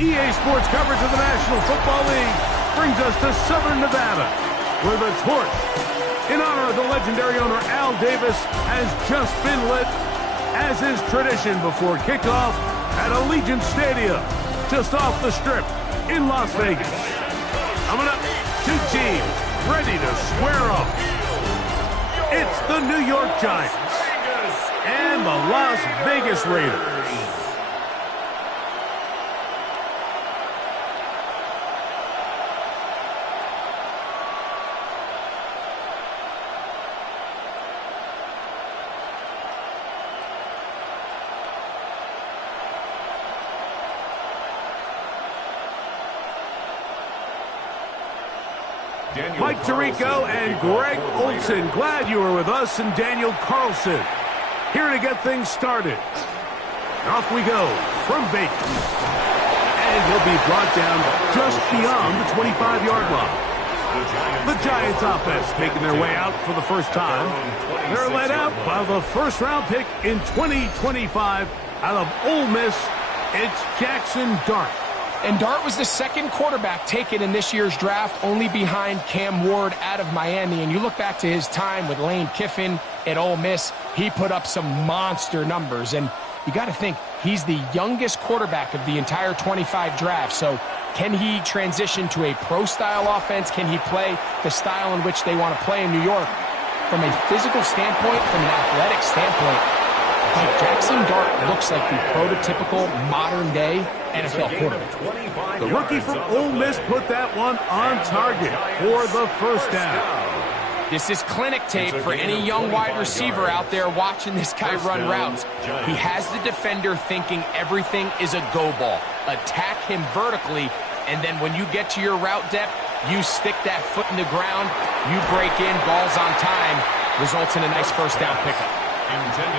EA Sports coverage of the National Football League brings us to Southern Nevada, where the torch, in honor of the legendary owner Al Davis, has just been lit, as is tradition before kickoff at Allegiant Stadium, just off the Strip in Las Vegas. Coming up, two teams ready to square off. It's the New York Giants and the Las Vegas Raiders. Mike Tirico and Greg Olson, glad you were with us, and Daniel Carlson here to get things started. Off we go from Vegas, and he'll be brought down just beyond the 25-yard line. The Giants offense making their way out for the first time. They're led out by the first-round pick in 2025 out of Ole Miss. It's Jackson Dart. And Dart was the second quarterback taken in this year's draft, only behind Cam Ward out of Miami. And you look back to his time with Lane Kiffin at Ole Miss, he put up some monster numbers. And you got to think, he's the youngest quarterback of the entire 25 draft. So can he transition to a pro-style offense? Can he play the style in which they want to play in New York? From a physical standpoint, from an athletic standpoint, Jackson Dart looks like the prototypical modern-day NFL quarterback. The rookie from Ole Miss put that one on target for the first down. This is clinic tape for any young wide receiver out there watching this guy run routes. He has the defender thinking everything is a go ball. Attack him vertically, and then when you get to your route depth, you stick that foot in the ground, you break in, balls on time, results in a nice first down pickup.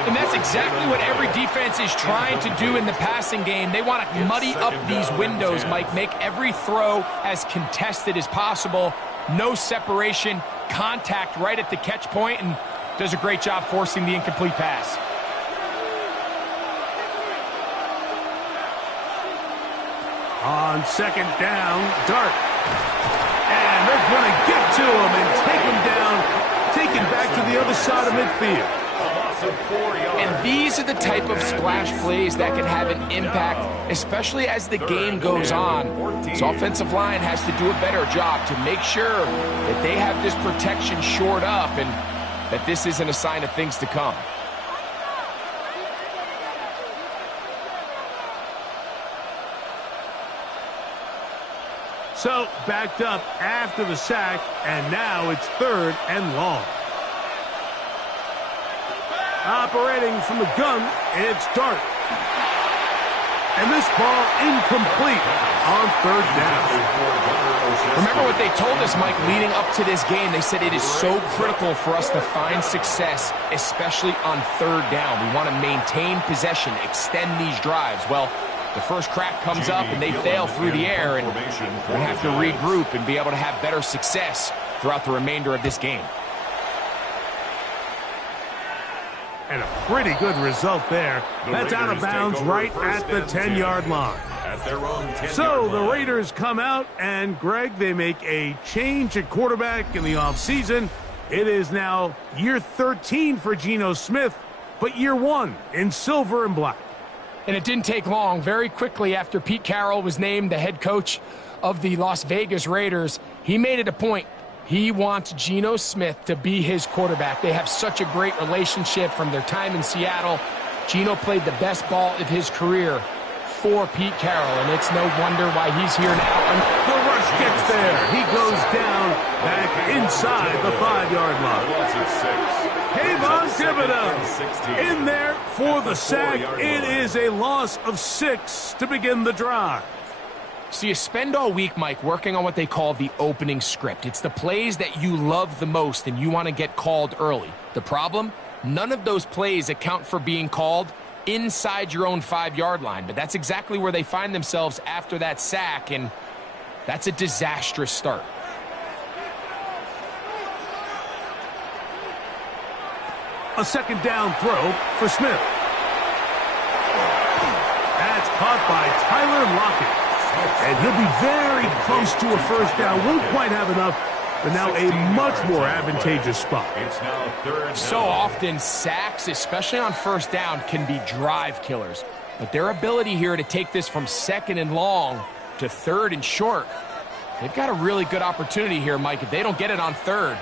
And that's exactly what every defense is trying to do in the passing game. They want to muddy up these windows, Mike, make every throw as contested as possible. No separation, contact right at the catch point, and does a great job forcing the incomplete pass. On second down, Dart. And they're going to get to him and take him down, taken back to the other side of midfield. And these are the type of splash plays that can have an impact, especially as the game goes on. This offensive line has to do a better job to make sure that they have this protection shored up and that this isn't a sign of things to come. So, backed up after the sack, and now it's third and long. Operating from the gun, it's Dart. And this ball incomplete on third down. Remember what they told us, Mike, leading up to this game. They said it is so critical for us to find success, especially on third down. We want to maintain possession, extend these drives. Well, the first crack comes up and they fail through the air, and we have to regroup and be able to have better success throughout the remainder of this game. And a pretty good result there. That's out of bounds right at the 10-yard line. So the Raiders come out, and Greg, they make a change at quarterback in the offseason. It is now year 13 for Geno Smith, but year 1 in silver and black. And it didn't take long. Very quickly after Pete Carroll was named the head coach of the Las Vegas Raiders, he made it a point. He wants Geno Smith to be his quarterback. They have such a great relationship from their time in Seattle. Geno played the best ball of his career for Pete Carroll, and it's no wonder why he's here now. The rush gets there. He goes down back inside the 5-yard line. Kayvon Thibodeau in there for the sack. It is a loss of 6 to begin the drive. So you spend all week, Mike, working on what they call the opening script. It's the plays that you love the most and you want to get called early. The problem? None of those plays account for being called inside your own 5-yard line. But that's exactly where they find themselves after that sack, and that's a disastrous start. A second down throw for Smith. That's caught by Tyler Lockett. And he'll be very close to a first down. Won't quite have enough, but now a much more advantageous spot. So often, sacks, especially on first down, can be drive killers. But their ability here to take this from 2nd and long to 3rd and short, they've got a really good opportunity here, Mike. If they don't get it on 3rd,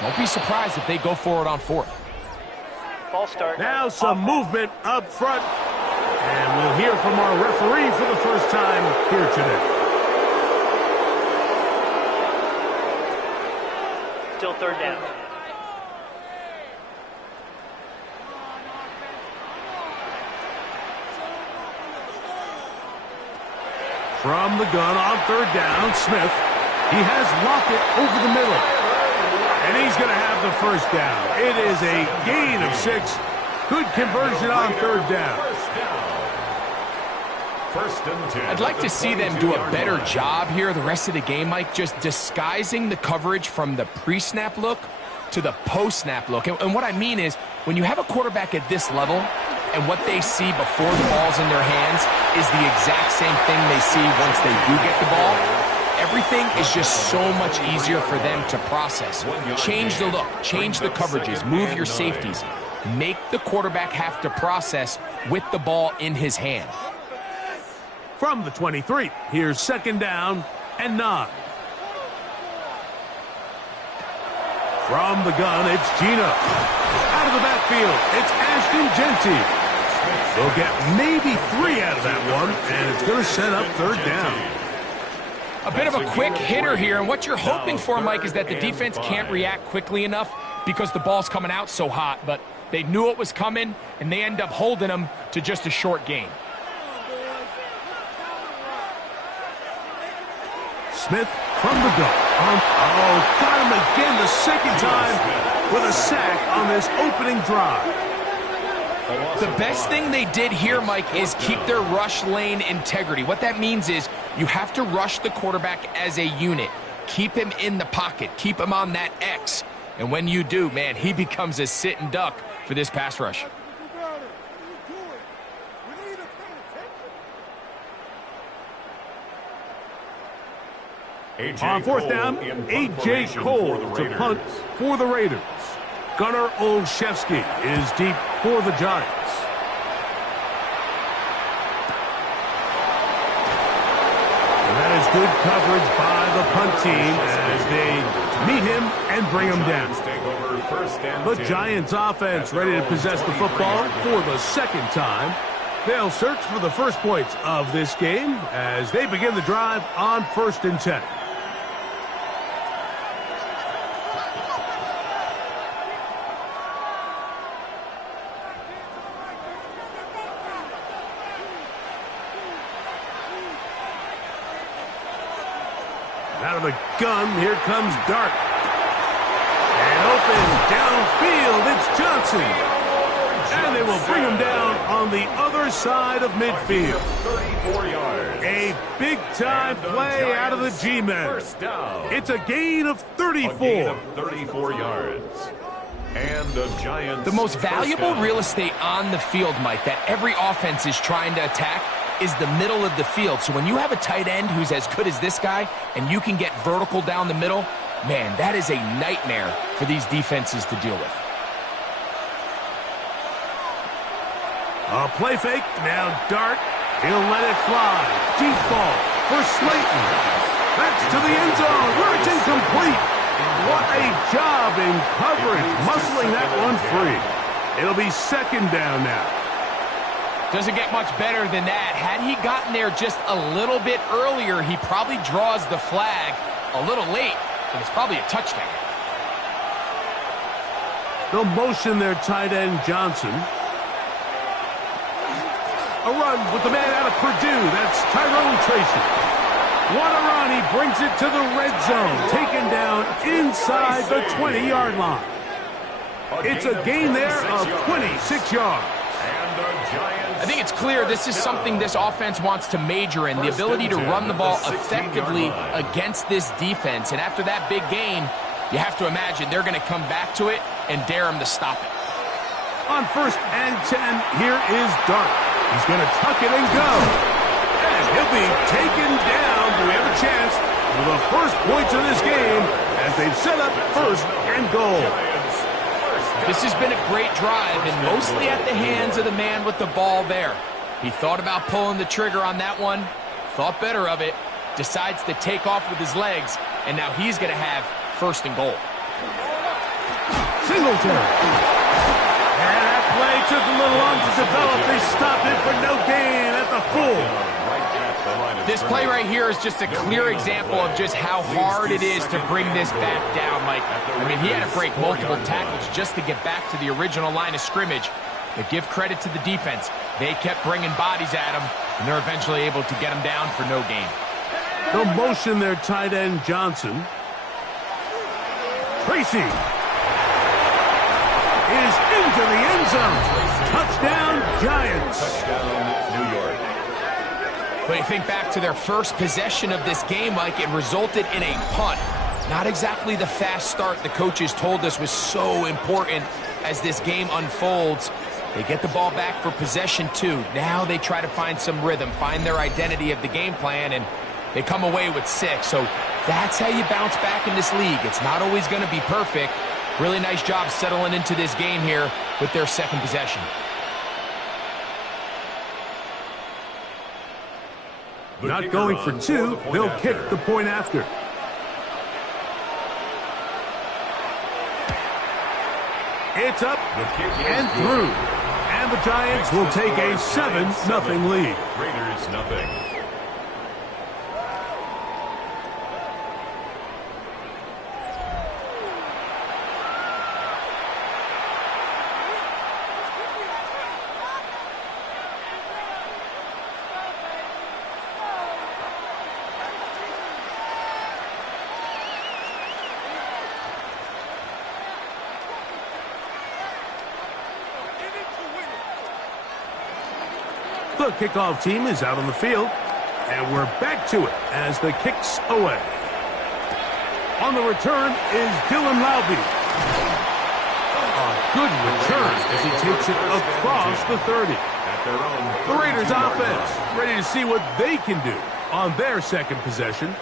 don't be surprised if they go for it on 4th. Ball start. Now some movement up front. And we'll hear from our referee for the first time here today. Still 3rd down. From the gun on 3rd down, Smith. He has Lockett over the middle. And he's going to have the first down. It is a gain of 6. Good conversion on 3rd down. I'd like to see them do a better job here the rest of the game, Mike, just disguising the coverage from the pre-snap look to the post-snap look. And what I mean is, when you have a quarterback at this level and what they see before the ball's in their hands is the exact same thing they see once they do get the ball, everything is just so much easier for them to process. Change the look, change the coverages, move your safeties. Make the quarterback have to process with the ball in his hand. From the 23, here's 2nd down and 9. From the gun, it's Gino. Out of the backfield, it's Ashton Genty. They'll get maybe 3 out of that one, and it's going to set up 3rd down. A bit of a quick hitter here, and what you're hoping for, Mike, is that the defense can't react quickly enough because the ball's coming out so hot, but they knew it was coming, and they end up holding them to just a short gain. Smith from the gun. Got him again the 2nd time with a sack on this opening drive. The best thing they did here, Mike, is keep their rush lane integrity. What that means is you have to rush the quarterback as a unit. Keep him in the pocket. Keep him on that X. And when you do, man, he becomes a sitting duck for this pass rush. On 4th down, A.J. Cole to punt for the Raiders. Gunnar Olszewski is deep for the Giants. And that is good coverage by the punt team as they meet him and bring him down. The Giants offense ready to possess the football for the 2nd time. They'll search for the first points of this game as they begin the drive on 1st and 10. Out of the gun, here comes Dart. And open downfield, it's Johnson. And they will bring him down on the other side of midfield. A big-time play out of the G-men. It's a gain of 34. 34 yards. And the Giants. The most valuable real estate on the field, Mike, that every offense is trying to attack is the middle of the field. So when you have a tight end who's as good as this guy and you can get vertical down the middle, man, that is a nightmare for these defenses to deal with. A play fake. Now Dart. He'll let it fly. Deep ball for Slayton. That's to the end zone where it's incomplete. What a job in coverage, muscling that one free. It'll be 2nd down now. Doesn't get much better than that. Had he gotten there just a little bit earlier, he probably draws the flag a little late, and it's probably a touchdown. They'll motion their tight end, Johnson. A run with the man out of Purdue. That's Tyrone Tracy. What a run. He brings it to the red zone. Taken down inside the 20-yard line. It's a gain there of 26 yards. I think it's clear this is something this offense wants to major in, the ability to run the ball effectively against this defense. And after that big gain, you have to imagine they're going to come back to it and dare him to stop it. On 1st and 10, here is Dart. He's going to tuck it and go. And he'll be taken as they've set up first and goal. This has been a great drive, and mostly at the hands of the man with the ball there. He thought about pulling the trigger on that one, thought better of it, decides to take off with his legs, and now he's going to have first and goal. Singleton. And that play took a little long to develop. They stopped it for no gain at the full. This play right here is just a clear example of just how hard it is to bring this back down, Mike. I mean, he had to break multiple tackles just to get back to the original line of scrimmage. But give credit to the defense. They kept bringing bodies at him, and they're eventually able to get him down for no gain. The motion there, tight end Johnson. Tracy is into the end zone. Touchdown, Giants. Touchdown, New York. But you think back to their first possession of this game, Mike, it resulted in a punt. Not exactly the fast start the coaches told us was so important as this game unfolds. They get the ball back for possession 2. Now they try to find some rhythm, find their identity of the game plan, and they come away with 6. So that's how you bounce back in this league. It's not always going to be perfect. Really nice job settling into this game here with their second possession. Not going for 2, they'll kick the point after. It's up and through. And the Giants will take a 7-0 lead. Raiders nothing. The kickoff team is out on the field, and we're back to it as the kick's away. On the return is Dylan Laube. A good return as he takes it across the 30. The Raiders offense ready to see what they can do on their second possession.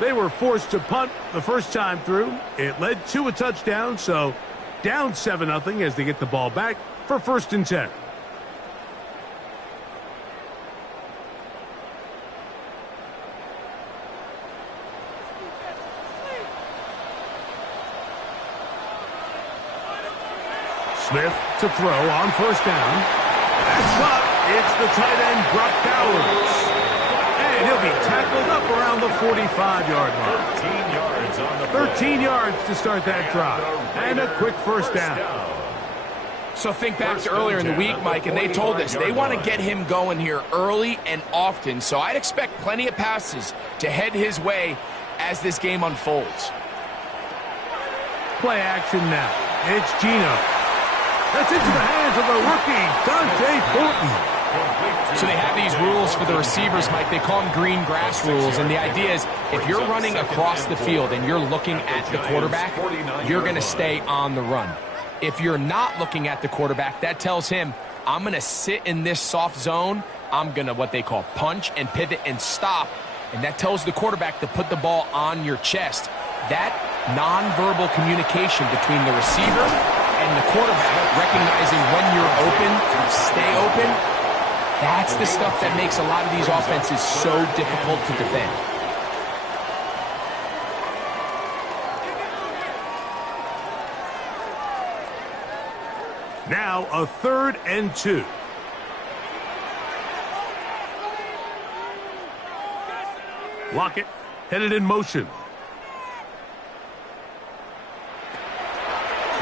They were forced to punt the first time through. It led to a touchdown, so down 7-0 as they get the ball back for 1st and 10. Smith to throw on 1st down. That's caught. It's the tight end, Brock Bowers. And he'll be tackled up around the 45-yard mark. 13 yards on the 13 yards to start that drive. And a quick 1st down. So think back to earlier in the week, Mike, and they told us they want to get him going here early and often. So I'd expect plenty of passes to head his way as this game unfolds. Play action now. It's Geno. That's into the hands of the rookie, Dante Thornton. So they have these rules for the receivers, Mike. They call them green grass rules, and the idea is if you're running across the field and you're looking at the quarterback, you're going to stay on the run. If you're not looking at the quarterback, that tells him, I'm going to sit in this soft zone. I'm going to what they call punch and pivot and stop, and that tells the quarterback to put the ball on your chest. That nonverbal communication between the receiver and the quarterback, recognizing when you're open, stay open, that's the stuff that makes a lot of these offenses so difficult to defend. Now a 3rd and 2. Lockett headed in motion.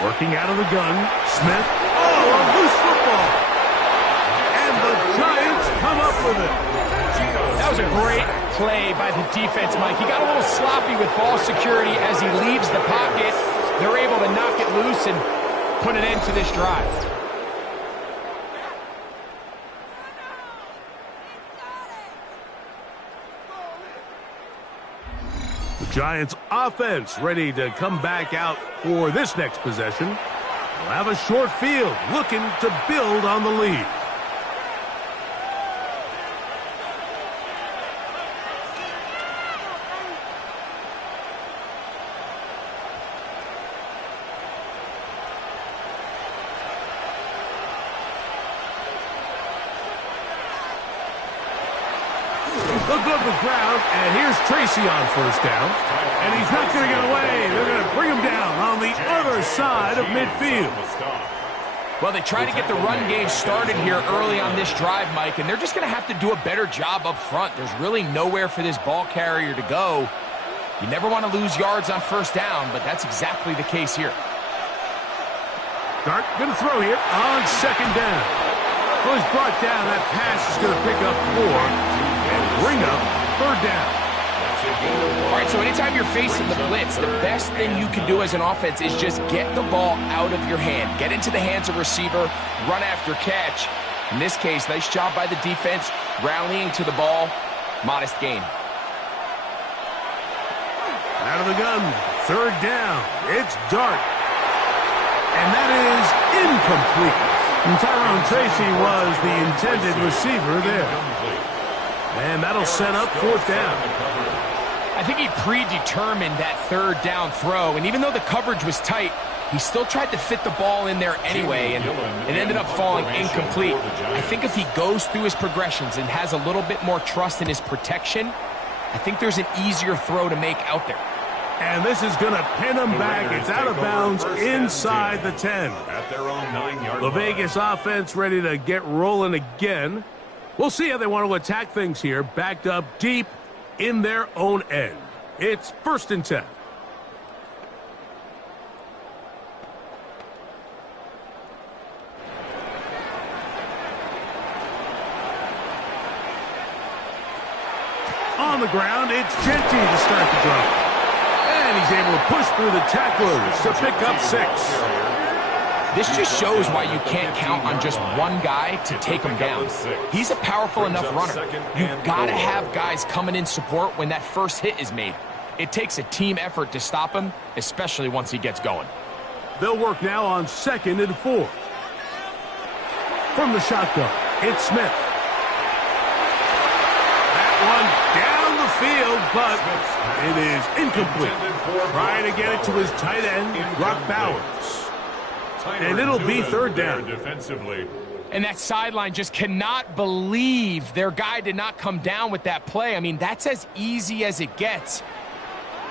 Working out of the gun, Smith. Oh, a loose football. And the Giants come up with it. That was a great play by the defense, Mike. He got a little sloppy with ball security as he leaves the pocket. They're able to knock it loose and put an end to this drive. Giants offense ready to come back out for this next possession. They'll have a short field looking to build on the lead. They'll go to the ground, and here's Tracy on first down. And he's not going to get away. They're going to bring him down on the other side of midfield. Well, they try to get the run game started here early on this drive, Mike, and they're just going to have to do a better job up front. There's really nowhere for this ball carrier to go. You never want to lose yards on first down, but that's exactly the case here. Dart going to throw here on second down. Well, he's brought down. That pass is going to pick up 4 and bring up third down. All right, so anytime you're facing the blitz, the best thing you can do as an offense is just get the ball out of your hand. Get into the hands of receiver, run after catch. In this case, nice job by the defense, rallying to the ball. Modest gain. Out of the gun, third down. It's Dart. And that is incomplete. And Tyrone Tracy was the intended receiver there. And that'll set up fourth down. I think he predetermined that third down throw, and even though the coverage was tight, he still tried to fit the ball in there anyway, and it ended up falling incomplete. I think if he goes through his progressions and has a little bit more trust in his protection, I think there's an easier throw to make out there. And this is going to pin him back. It's out of bounds inside the 10. The Vegas offense ready to get rolling again. We'll see how they want to attack things here, backed up deep in their own end. It's 1st and 10. On the ground, it's Genty to start the drive. And he's able to push through the tacklers to pick up 6. This just shows why you can't count on just one guy to take him down. He's a powerful enough runner. You've got to have guys coming in support when that first hit is made. It takes a team effort to stop him, especially once he gets going. They'll work now on 2nd and 4. From the shotgun, it's Smith. That one down the field, but it is incomplete. Trying to get it to his tight end, Brock Bowers. And it'll be third down. And that sideline just cannot believe their guy did not come down with that play. I mean, that's as easy as it gets.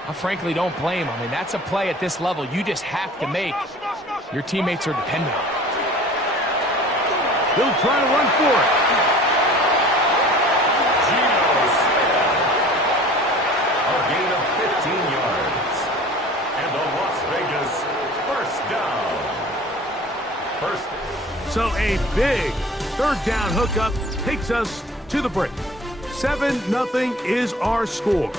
I frankly don't blame him. I mean, that's a play at this level you just have to make. Your teammates are dependent on it. They'll try to run for it. A gain of 15 yards. And the Las Vegas first down. So a big third down hookup takes us to the break. 7-0 is our score.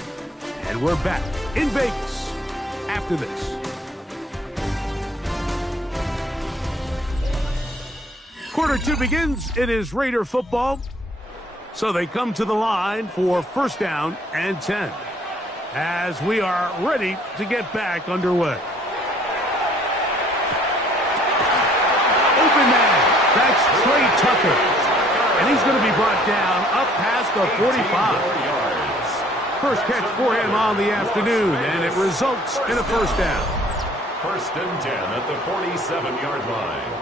And we're back in Vegas after this. Quarter 2 begins. It is Raider football. So they come to the line for 1st down and 10. As we are ready to get back underway. Open man. That's Trey Tucker. And he's going to be brought down up past the 45. First catch for him on the afternoon, and it results in a 1st down. 1st and 10 at the 47-yard line.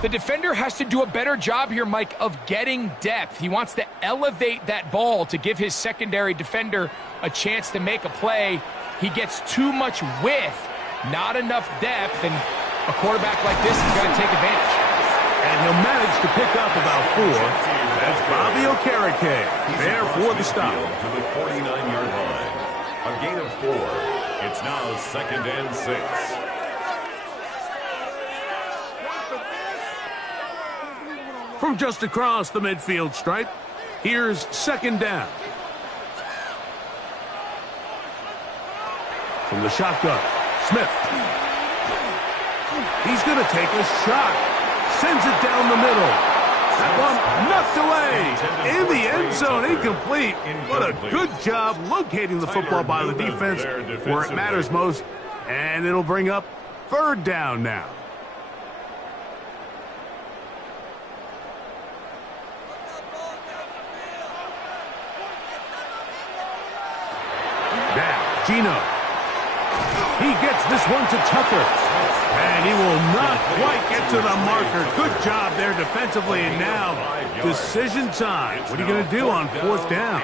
The defender has to do a better job here, Mike, of getting depth. He wants to elevate that ball to give his secondary defender a chance to make a play. He gets too much width, not enough depth, and a quarterback like this is going to take advantage. And he'll manage to pick up about 4. That's Bobby Okereke there for the stop. To the 49-yard line. A gain of 4. It's now 2nd and 6. From just across the midfield stripe, here's 2nd down. From the shotgun, Smith. He's going to take a shot. Sends it down the middle. That one knocked away. In the end zone, incomplete. What a good job locating the football by the defense where it matters most. And it'll bring up 3rd down now. Now, Gino. He gets this one to Tucker. And he will not quite get to the marker. Good job there defensively. And now, decision time. What are you going to do on fourth down?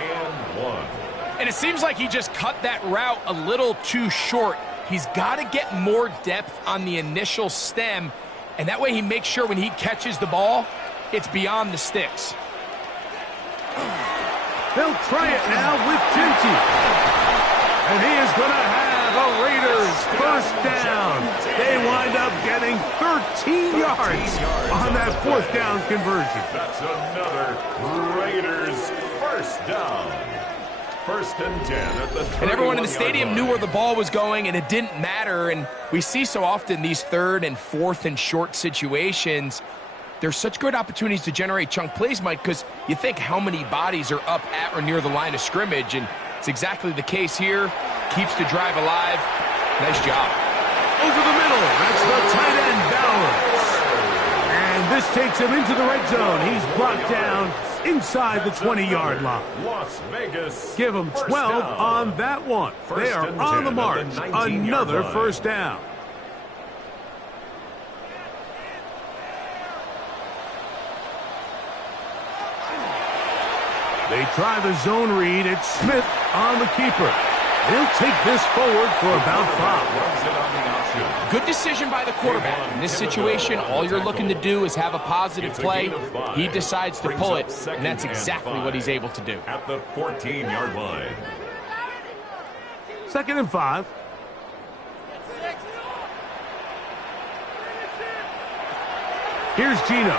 And it seems like he just cut that route a little too short. He's got to get more depth on the initial stem, and that way he makes sure when he catches the ball, it's beyond the sticks. They'll try it now with Genty. And he is going to have a Raiders first down. They wind up getting 13 yards on that fourth down conversion. That's another Raiders first down. First and 10 at the 31-yard And everyone in the stadium knew where the ball was going, and it didn't matter. And we see so often these third and fourth and short situations. There's such good opportunities to generate chunk plays, Mike, because you think how many bodies are up at or near the line of scrimmage, and it's exactly the case here. Keeps the drive alive. Nice job. Over the middle, that's the tight end, Bowers. And this takes him into the red zone. He's brought down inside the 20-yard line. Las Vegas. Give them 12 on that one. They are on the march. Another first down. They try the zone read. It's Smith on the keeper. They'll take this forward for about 5. Good decision by the quarterback. In this situation, all you're looking to do is have a positive play. He decides to pull it, and that's exactly what he's able to do. At the 14-yard line. 2nd and 5. Here's Gino.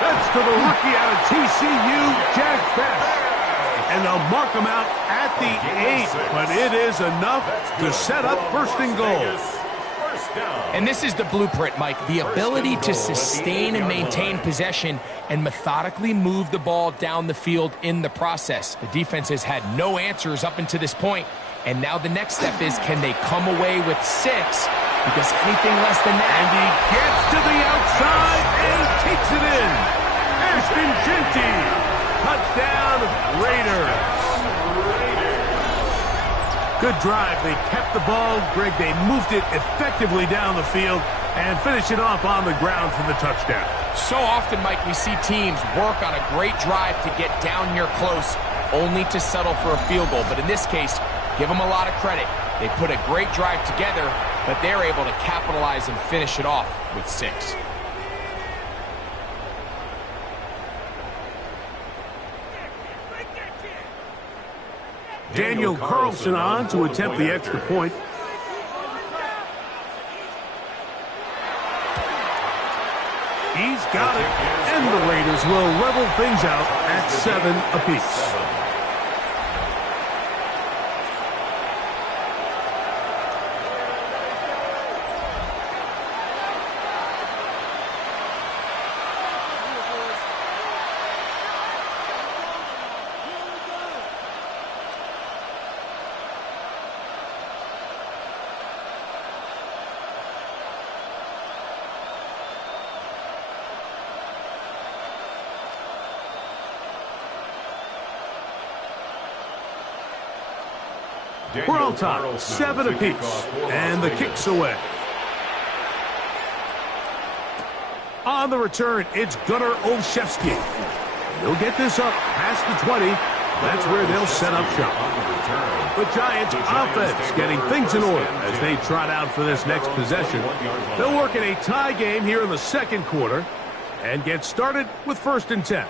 That's to the rookie out of TCU, Jack Best. And they'll mark him out at the 8, but it is enough to set up first and goal. And this is the blueprint, Mike. The ability to sustain and maintain possession and methodically move the ball down the field in the process. The defense has had no answers up until this point, and now the next step is, can they come away with 6? Because anything less than that... And he gets to the outside and takes it in. Ashton Genty. Touchdown, Raiders. Good drive. They kept the ball. Greg, they moved it effectively down the field and finish it off on the ground for the touchdown. So often, Mike, we see teams work on a great drive to get down here close, only to settle for a field goal. But in this case, give them a lot of credit. They put a great drive together, but they're able to capitalize and finish it off with 6. Daniel Carlson on to attempt the extra point. He's got it, and the Raiders will level things out at 7 apiece. We're all tied, 7 apiece, and the kick's away. On the return, it's Gunnar Olszewski. He'll get this up past the 20. That's where they'll set up shop. The Giants offense getting things in order as they trot out for this next possession. They'll work in a tie game here in the second quarter and get started with 1st and 10.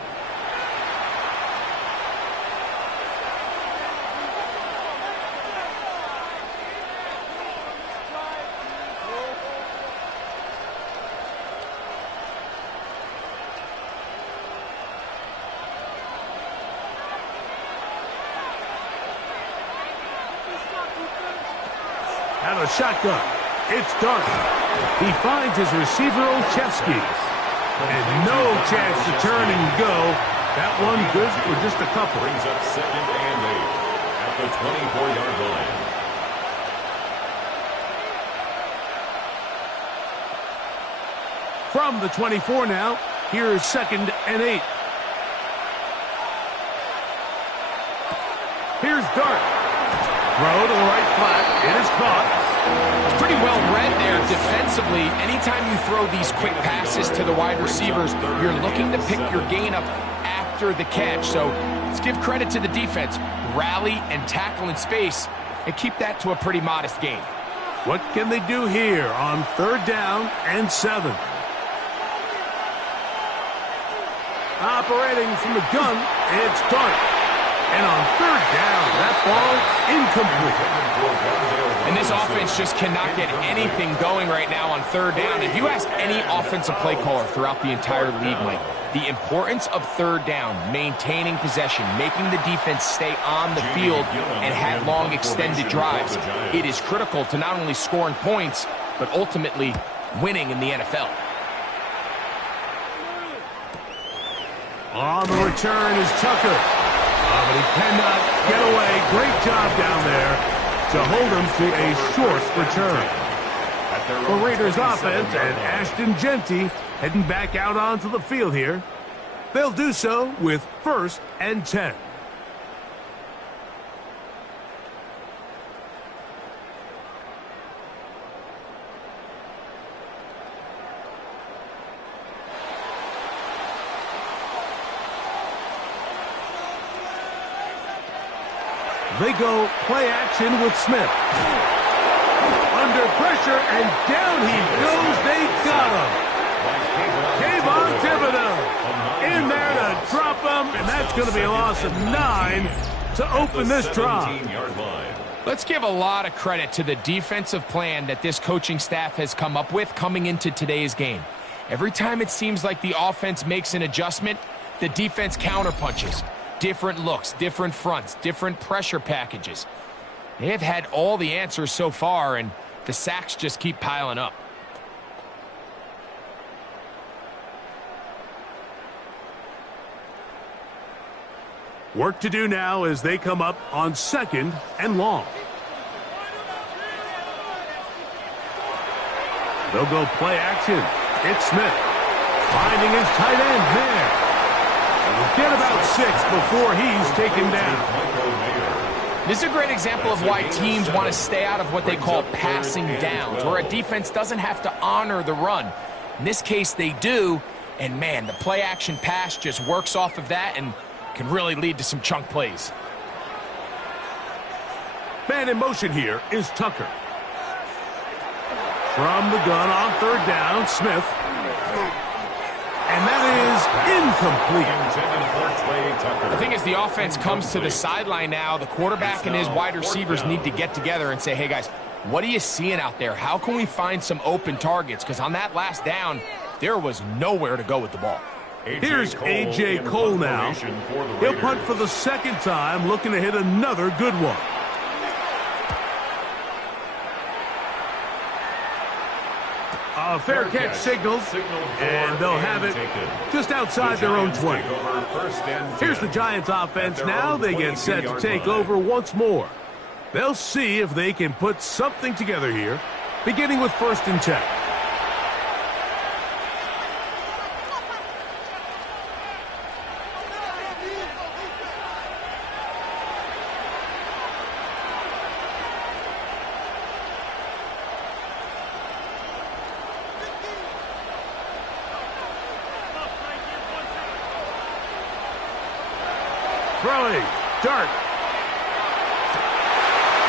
Out of shotgun. It's Dart. He finds his receiver, Olszewski. And no chance to turn and go. That one good for just a couple. Brings up 2nd and 8 at the 24-yard line. From the 24 now, here's 2nd and 8. Here's Dart. Throw to the right flat. It is caught. It's pretty well read there defensively. Anytime you throw these quick passes to the wide receivers, you're looking to pick your gain up after the catch. So let's give credit to the defense. Rally and tackle in space and keep that to a pretty modest gain. What can they do here on 3rd down and 7? Operating from the gun, it's Dart. And on 3rd down, that ball incomplete. And this offense just cannot get anything going right now on 3rd down. If you ask any offensive play caller throughout the entire league, Mike, the importance of 3rd down, maintaining possession, making the defense stay on the field and have long extended drives, it is critical to not only scoring points, but ultimately winning in the NFL. On the return is Tucker. But he cannot get away. Great job down there to hold him to a short return. The Raiders offense and Ashton Genty heading back out onto the field here. They'll do so with 1st and 10. They go play action with Smith. Under pressure, and down he goes. They got him. Kayvon Thibodeau in there to drop him, and that's going to be a loss of 9 to open this drive. Let's give a lot of credit to the defensive plan that this coaching staff has come up with coming into today's game. Every time it seems like the offense makes an adjustment, the defense counterpunches. Different looks, different fronts, different pressure packages. They have had all the answers so far, and the sacks just keep piling up. Work to do now as they come up on 2nd and long. They'll go play action. It's Smith. Finding his tight end there. He'll get about 6 before he's taken down. This is a great example of why teams want to stay out of what they call passing downs, where a defense doesn't have to honor the run. In this case, they do, and man, the play-action pass just works off of that and can really lead to some chunk plays. Man in motion here is Tucker. From the gun on 3rd down, Smith. And that is incomplete. The thing is, the offense comes to the sideline now. The quarterback and his wide receivers need to get together and say, hey, guys, what are you seeing out there? How can we find some open targets? Because on that last down, there was nowhere to go with the ball. Here's A.J. Cole now. He'll punt for the 2nd time, looking to hit another good one. A fair catch signaled, and they'll have it just outside their own 20. Here's the Giants offense now. They get set to take over once more. They'll see if they can put something together here, beginning with 1st and 10. Throwing, Dart.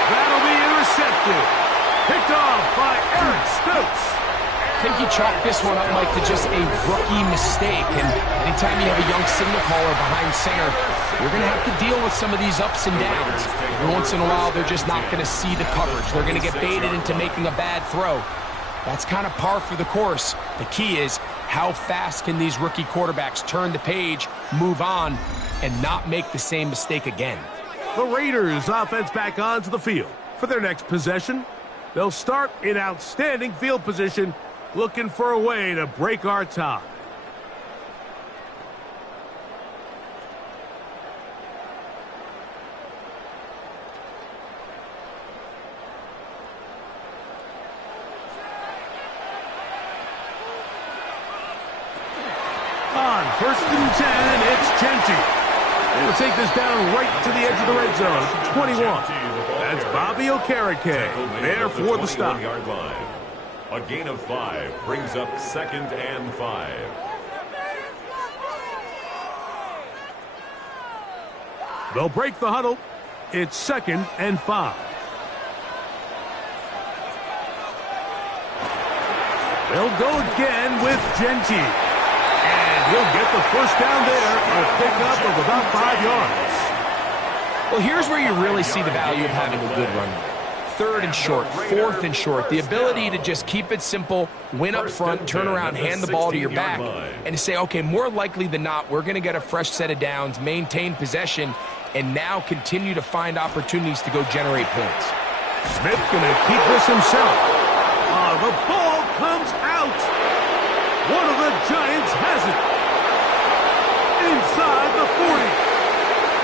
That'll be intercepted. Picked off by Eric Stokes. I think you chalk this one up, Mike, to just a rookie mistake. And anytime you have a young signal caller behind center, you're going to have to deal with some of these ups and downs. Every once in a while, they're just not going to see the coverage. They're going to get baited into making a bad throw. That's kind of par for the course. The key is, how fast can these rookie quarterbacks turn the page, move on, and not make the same mistake again? The Raiders offense back onto the field for their next possession. They'll start in outstanding field position, looking for a way to break our tie. On 1st and 10, it's Genty. They'll take this down right to the edge of the red zone, 21. That's Bobby Okereke there for the stop. Line. A gain of 5 brings up 2nd and 5. They'll break the huddle. It's 2nd and 5. They'll go again with Genty. And he'll get the first down there, a pickup of about 5 yards. Well, here's where you really see the value of having a good run. 3rd and short, 4th and short. The ability to just keep it simple, win up front, turn around, hand the ball to your back, and to say, okay, more likely than not, we're going to get a fresh set of downs, maintain possession, and now continue to find opportunities to go generate points. Smith going to keep this himself. The ball comes out. One of the Giants has it. Inside the 40.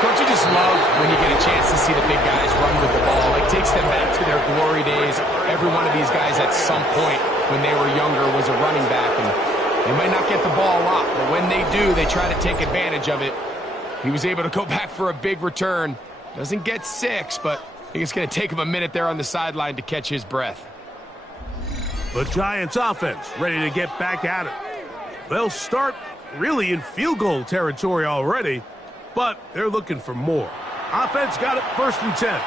Don't you just love when you get a chance to see the big guys run with the ball? It takes them back to their glory days. Every one of these guys at some point when they were younger was a running back, and they might not get the ball a lot, but when they do, they try to take advantage of it. He was able to go back for a big return. Doesn't get 6, but I think it's going to take him a minute there on the sideline to catch his breath. The Giants offense ready to get back at it. They'll start really in field goal territory already, but they're looking for more. Offense got it 1st and 10.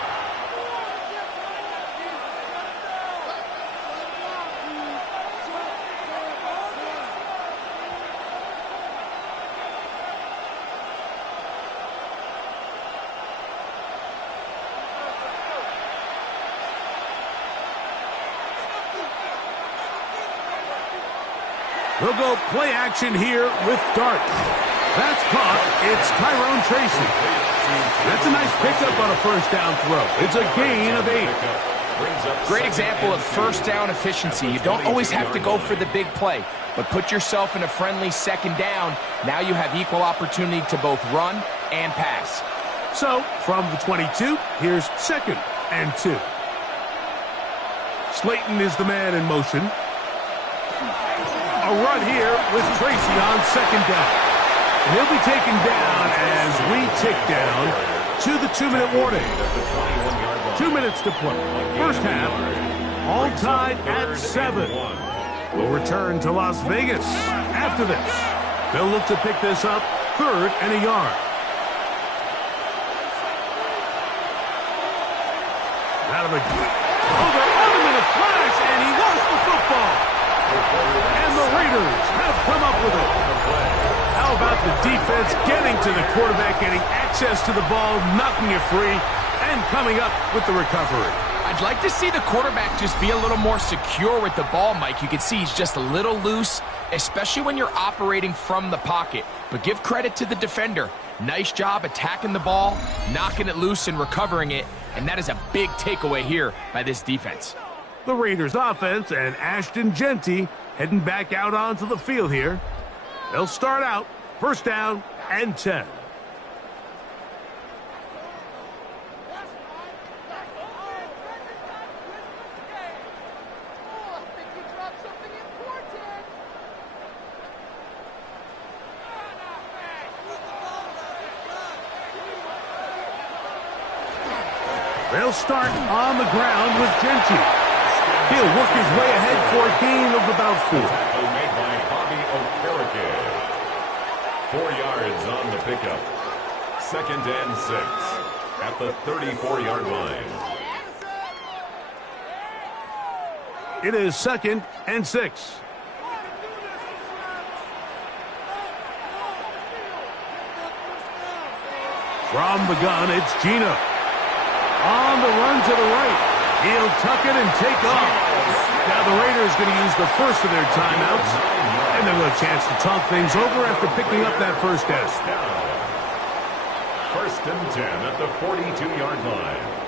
They'll go play action here with Dart. That's caught. It's Tyrone Tracy. That's a nice pickup on a first down throw. It's a gain of 8. Great example of first down efficiency. You don't always have to go for the big play, but put yourself in a friendly 2nd down. Now you have equal opportunity to both run and pass. So, from the 22, here's 2nd and 2. Slayton is the man in motion. A run here with Tracy on 2nd down. And he'll be taken down as we tick down to the 2-minute warning. 2 minutes to play. First half, all tied at 7. We'll return to Las Vegas after this. They'll look to pick this up 3rd and a yard. Out of the... Oh, they're on him in a flash, and he lost the football. And the Raiders have come up with it. How about the defense getting to the quarterback, getting access to the ball, knocking it free, and coming up with the recovery? I'd like to see the quarterback just be a little more secure with the ball, Mike. You can see he's just a little loose, especially when you're operating from the pocket. But give credit to the defender. Nice job attacking the ball, knocking it loose and recovering it, and that is a big takeaway here by this defense. The Raiders offense and Ashton Genty heading back out onto the field here. They'll start out 1st down and 10. They'll start on the ground with Genty. He'll work his way ahead for a gain of about 4. Made by Bobby Okereke. 4 yards on the pickup. 2nd and 6 at the 34-yard line. It is 2nd and 6. From the gun, it's Gino. On the run to the right. He'll tuck it and take off. Now the Raiders going to use the first of their timeouts. And they'll have a chance to talk things over after picking up that first down. 1st and 10 at the 42-yard line.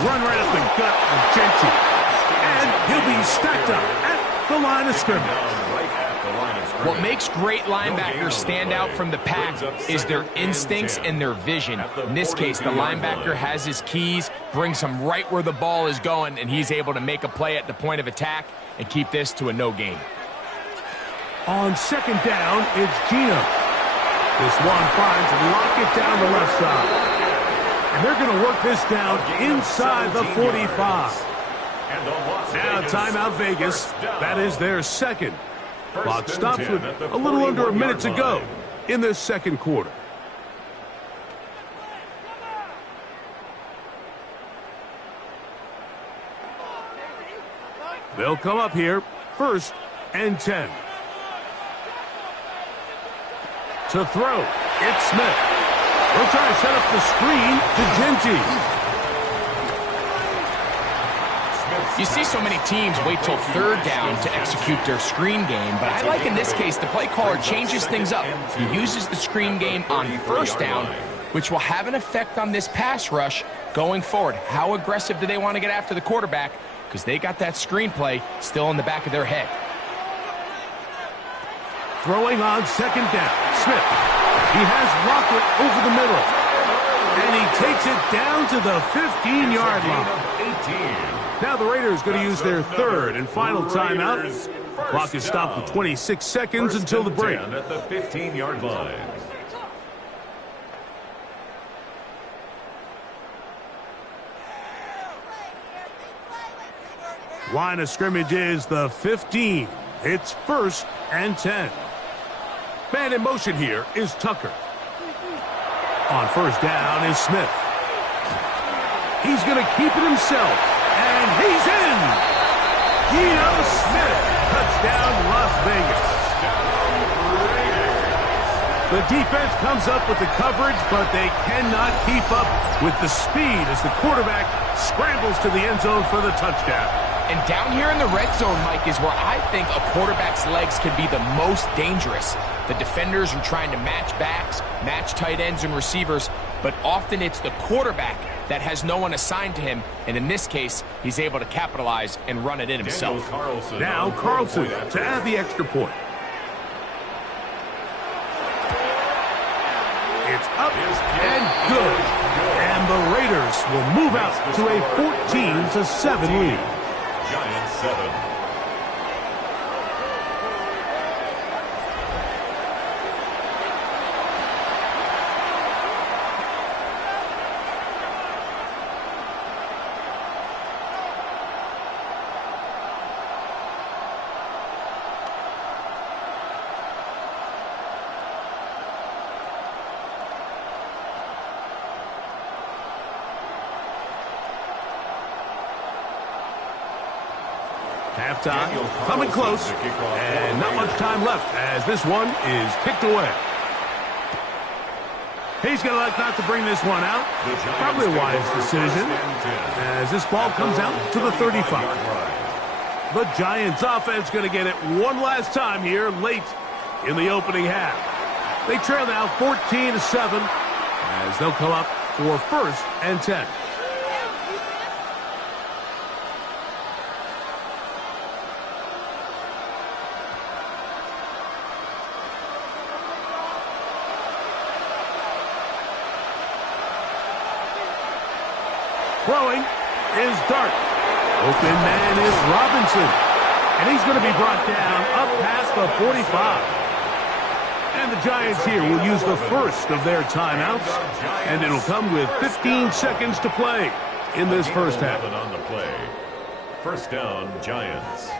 Run right up the gut of Genty. And he'll be stacked up at the line of scrimmage. Right at the line of scrimmage. What makes great linebackers stand out from the pack is their instincts and their vision. In this case, the linebacker has his keys, brings him right where the ball is going, and he's able to make a play at the point of attack and keep this to a no gain. On second down, it's Gino. This one finds Lockett down the left side. And they're going to work this down inside the 45. Now timeout Vegas. That is their second. Clock stops with a little under a minute to go in this second quarter. They'll come up here, 1st and 10. To throw, it's Smith. They'll try to set up the screen to Genty. You see so many teams wait till 3rd down to execute their screen game, but I like in this case the play caller changes things up. He uses the screen game on 1st down, which will have an effect on this pass rush going forward. How aggressive do they want to get after the quarterback? Because they got that screenplay still in the back of their head. Throwing on 2nd down, Smith. He has Lockett over the middle. And he takes it down to the 15-yard line. Now the Raiders going to use their 3rd and final timeout. Clock is stopped with 26 seconds until the break. At the 15-yard line. Line of scrimmage is the 15. It's 1st and 10. Man in motion here is Tucker. On 1st down is Smith. He's going to keep it himself. And he's in. Geno Smith. Touchdown, Las Vegas. The defense comes up with the coverage, but they cannot keep up with the speed as the quarterback scrambles to the end zone for the touchdown. And down here in the red zone, Mike, is where I think a quarterback's legs can be the most dangerous. The defenders are trying to match backs, match tight ends and receivers, but often it's the quarterback that has no one assigned to him, and in this case, he's able to capitalize and run it in himself. Now Carlson to add the extra point. It's up and good. And the Raiders will move out to a 14-7 lead. Giants 7. Halftime coming close, and not much time left as this one is kicked away. He's going to elect not to bring this one out. Probably a wise decision as this ball comes out to the 35. The Giants offense going to get it one last time here late in the opening half. They trail now 14-7 as they'll come up for 1st and 10. Throwing is Dart. Open man is Robinson. And he's going to be brought down up past the 45. And the Giants here will use the first of their timeouts. And it'll come with 15 seconds to play in this first half. On the play. 1st down, Giants.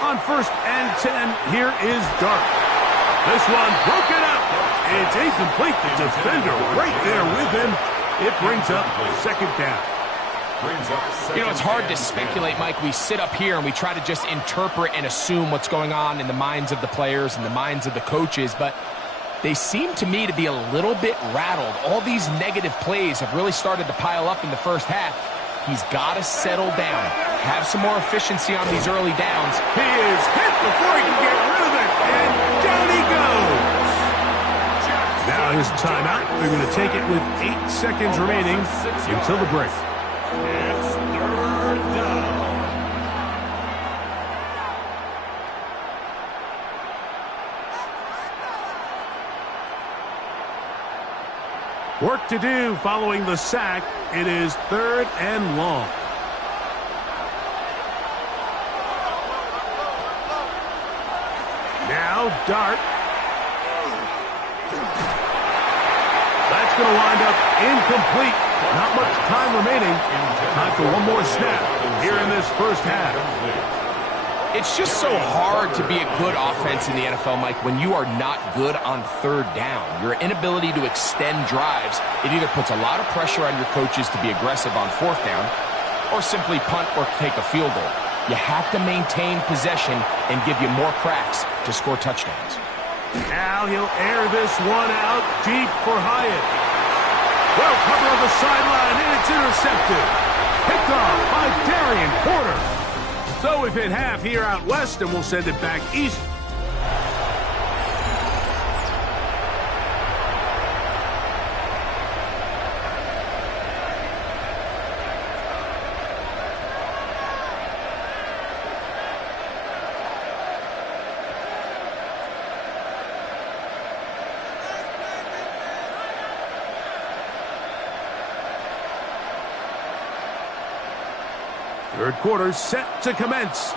On 1st and 10, here is Dart. This one broken up. It's incomplete. The defender right there with him. It brings up 2nd down. You know, it's hard to speculate, Mike. We sit up here and we try to just interpret and assume what's going on in the minds of the players and the minds of the coaches, but they seem to me to be a little bit rattled. All these negative plays have really started to pile up in the first half. He's got to settle down, have some more efficiency on these early downs. He is hit before he can get rid of it, and Now here's a timeout. They're going to take it with 8 seconds remaining until the break. It's third down. Work to do following the sack. It is 3rd and long. Now Dart. That's going to wind up incomplete. Not much time remaining. Time for one more snap here in this first half. It's just so hard to be a good offense in the NFL, Mike, when you are not good on 3rd down. Your inability to extend drives, it either puts a lot of pressure on your coaches to be aggressive on 4th down or simply punt or take a field goal. You have to maintain possession and give you more cracks to score touchdowns. Now he'll air this one out deep for Hyatt. Well covered on the sideline, and it's intercepted. Picked off by Darian Porter. So we've hit half here out west, and we'll send it back east. Third quarter set to commence.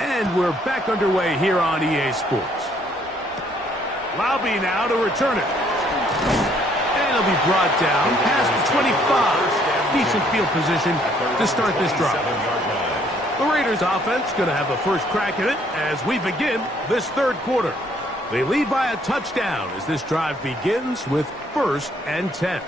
And we're back underway here on EA Sports. Laube now to return it. And it'll be brought down past the 25. Decent field position to start this drive. The Raiders offense going to have the first crack at it as we begin this third quarter. They lead by a touchdown as this drive begins with 1st and 10.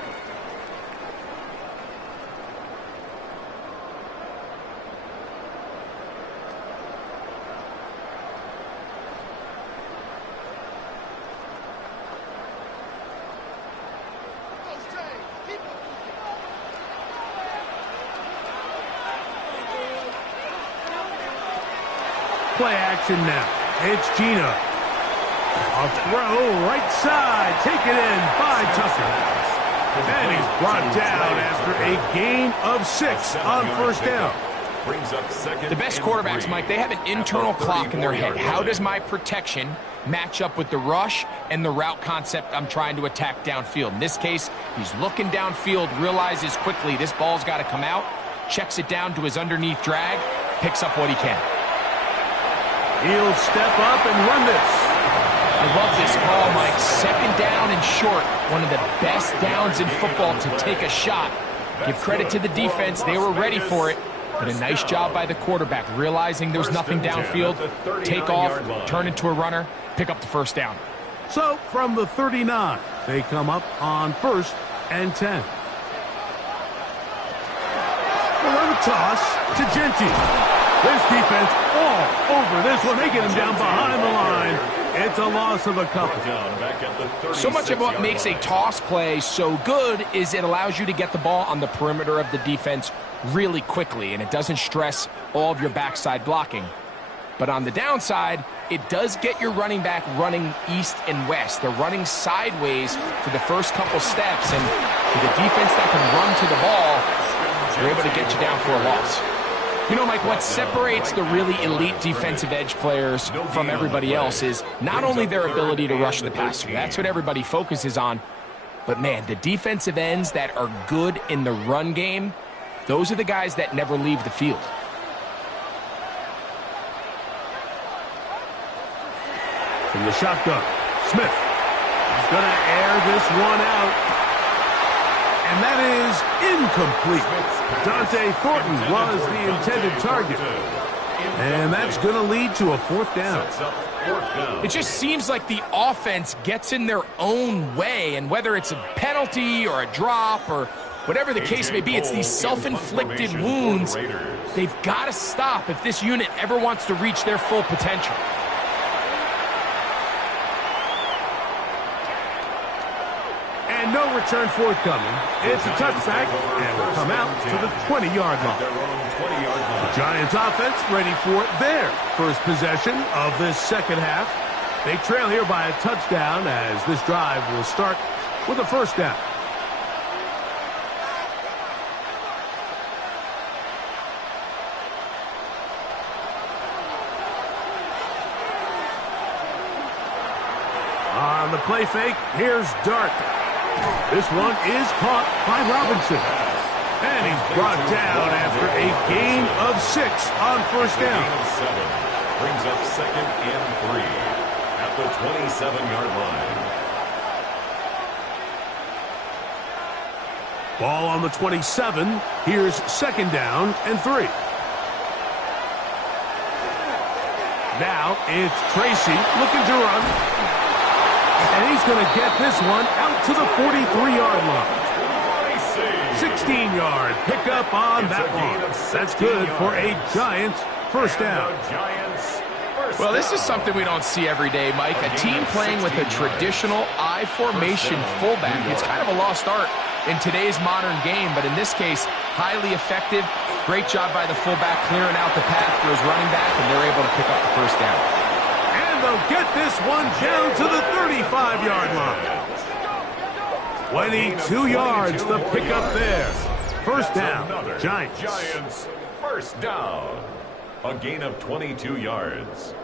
Play action now. It's Gino. A throw right side. Taken in by Tucker. And he's brought down after a gain of 6 on 1st down. The best quarterbacks, Mike, they have an internal clock in their head. How does my protection match up with the rush and the route concept I'm trying to attack downfield? In this case, he's looking downfield, realizes quickly this ball's got to come out, checks it down to his underneath drag, picks up what he can. He'll step up and run this. I love this call, Mike. 2nd down and short. One of the best downs in football to take a shot. Give credit to the defense. They were ready for it. But a nice job by the quarterback, realizing there's nothing downfield. Take off, turn into a runner, pick up the 1st down. So, from the 39, they come up on 1st and 10. We'll run the toss to Genty. This defense all over this one. They get him down behind the line. It's a loss of a couple. So much of what makes a toss play so good is it allows you to get the ball on the perimeter of the defense really quickly, and it doesn't stress all of your backside blocking. But on the downside, it does get your running back running east and west. They're running sideways for the first couple steps, and with a defense that can run to the ball, they're able to get you down for a loss. You know, Mike, what separates the really elite defensive edge players from everybody else is not only their ability to rush the passer. That's what everybody focuses on. But, man, the defensive ends that are good in the run game, those are the guys that never leave the field. From the shotgun, Smith. He's going to air this one out. And that is incomplete. Dante Thornton was the intended target. And that's going to lead to a 4th down. It just seems like the offense gets in their own way, and whether it's a penalty or a drop or whatever the case may be, it's these self-inflicted wounds. They've got to stop if this unit ever wants to reach their full potential. And no return forthcoming. It's a touchback, and will come out to the 20-yard line. The Giants offense ready for their first possession of this second half. They trail here by a touchdown as this drive will start with a first down. On the play fake, here's Dart. This one is caught by Robinson. And he's brought down after a gain of 6 on first down. Brings up 2nd and 3 at the 27-yard line. Ball on the 27. Here's 2nd down and 3. Now it's Tracy looking to run. And he's going to get this one out to the 43-yard line. 16-yard pickup on that one. That's good for a Giants first down. Well, this is something we don't see every day, Mike. A team playing with a traditional I formation fullback. It's kind of a lost art in today's modern game, but in this case, highly effective. Great job by the fullback clearing out the path for his running back, and they're able to pick up the first down. And they'll get this one down to the 35-yard line. 22 yards, the pickup there. First down, Giants. Giants, first down. A gain of 22 yards.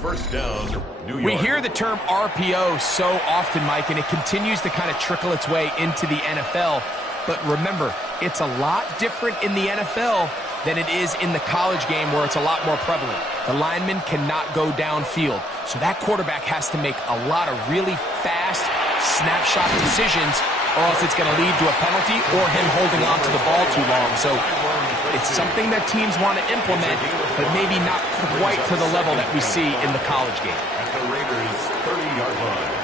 First down, New York. We hear the term RPO so often, Mike, and it continues to kind of trickle its way into the NFL. But remember, it's a lot different in the NFL than it is in the college game where it's a lot more prevalent. The lineman cannot go downfield. So that quarterback has to make a lot of really fast snapshot decisions, or else it's going to lead to a penalty or him holding on to the ball too long. So it's something that teams want to implement, but maybe not quite to the level that we see in the college game. At the Raiders' 30-yard line.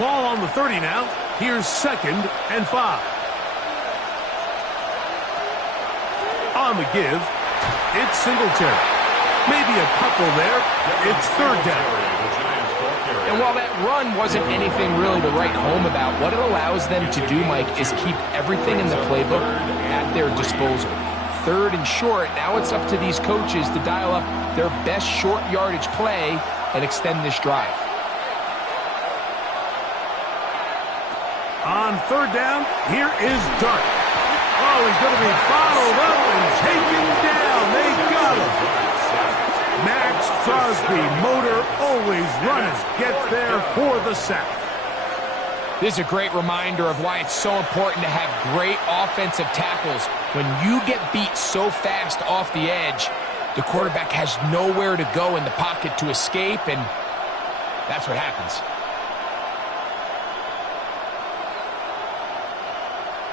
Ball on the 30 now. Here's 2nd and 5. On the give, it's Singletary. Maybe a couple there. It's 3rd down. And while that run wasn't anything really to write home about, what it allows them to do, Mike, is keep everything in the playbook at their disposal. 3rd and short, now it's up to these coaches to dial up their best short yardage play and extend this drive. On 3rd down, here is Dart. Oh, he's going to be bottled up and taken down. They got him. Max Crosby, motor always running, gets there for the sack. This is a great reminder of why it's so important to have great offensive tackles. When you get beat so fast off the edge, the quarterback has nowhere to go in the pocket to escape, and that's what happens.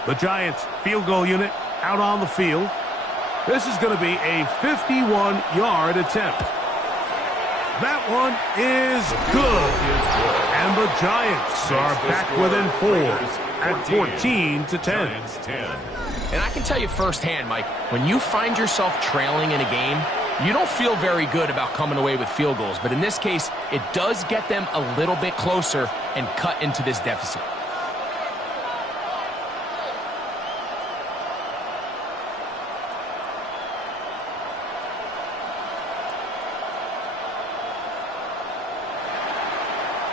The Giants field goal unit out on the field. This is going to be a 51-yard attempt. That one is good. And the Giants are back within 4 at 14-10. And I can tell you firsthand, Mike, when you find yourself trailing in a game, you don't feel very good about coming away with field goals. But in this case, it does get them a little bit closer and cut into this deficit.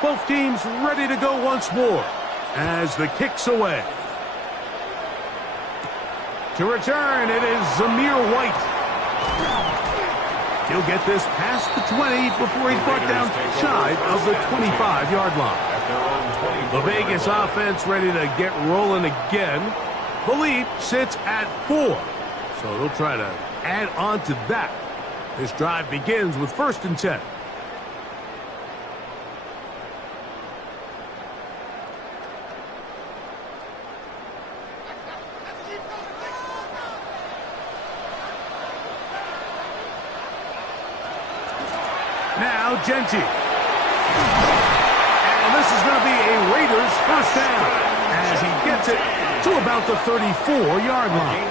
Both teams ready to go once more as the kick's away. To return, it is Zamir White. He'll get this past the 20 before he's brought down shy of the 25-yard line. The Vegas offense ready to get rolling again. The lead sits at 4, so they'll try to add on to that. This drive begins with 1st and 10. Now Genty. And this is going to be a Raiders first down as he gets it to about the 34-yard line.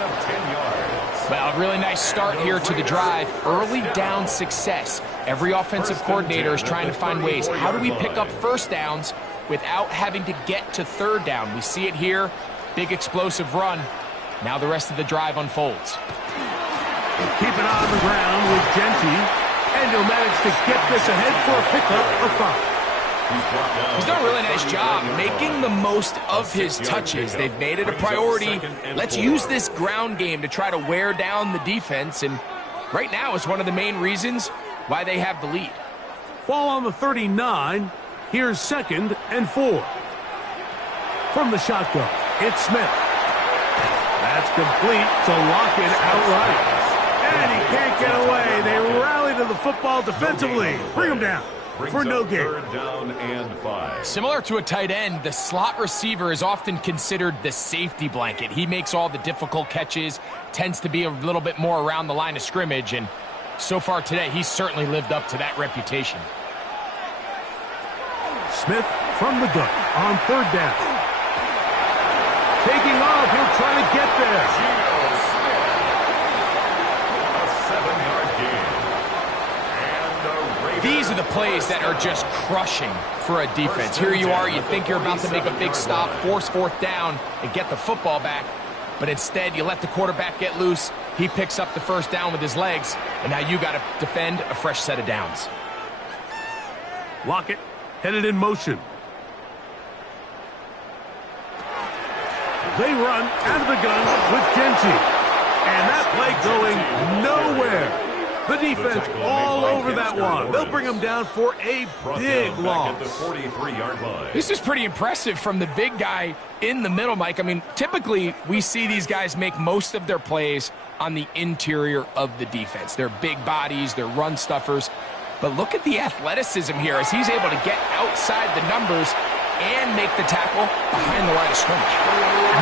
Well, a really nice start here to the drive. Early down success. Every offensive coordinator is trying to find ways. How do we pick up first downs without having to get to 3rd down? We see it here. Big explosive run. Now the rest of the drive unfolds. Keep it on the ground with Genty. And he'll manage to get this ahead for a pickup of 5. He's done a really nice job making the most of his touches. They've made it a priority. Let's use this ground game to try to wear down the defense, and right now it's one of the main reasons why they have the lead. Ball on the 39. Here's 2nd and 4. From the shotgun, it's Smith. That's complete to Lockett outright. And he can't get away. They rally to the football defensively. Bring him down for no gain. 3rd down and 5. Similar to a tight end, the slot receiver is often considered the safety blanket. He makes all the difficult catches, tends to be a little bit more around the line of scrimmage, and so far today, he's certainly lived up to that reputation. Smith from the gun on 3rd down. Taking off, he'll try to get there. A 7-yard gain. And These are the plays that are just crushing for a defense. Here you are, you think you're about to make a big stop, force 4th down, and get the football back. But instead, you let the quarterback get loose. He picks up the 1st down with his legs, and now you got to defend a fresh set of downs. Lockett headed in motion. They run out of the gun with Genty. And that play going nowhere. The defense all over that one. They'll bring him down for a big loss. At the 43-yard line. This is pretty impressive from the big guy in the middle, Mike. I mean, typically we see these guys make most of their plays on the interior of the defense. They're big bodies, they're run stuffers. But look at the athleticism here as he's able to get outside the numbers and make the tackle behind the line of scrimmage.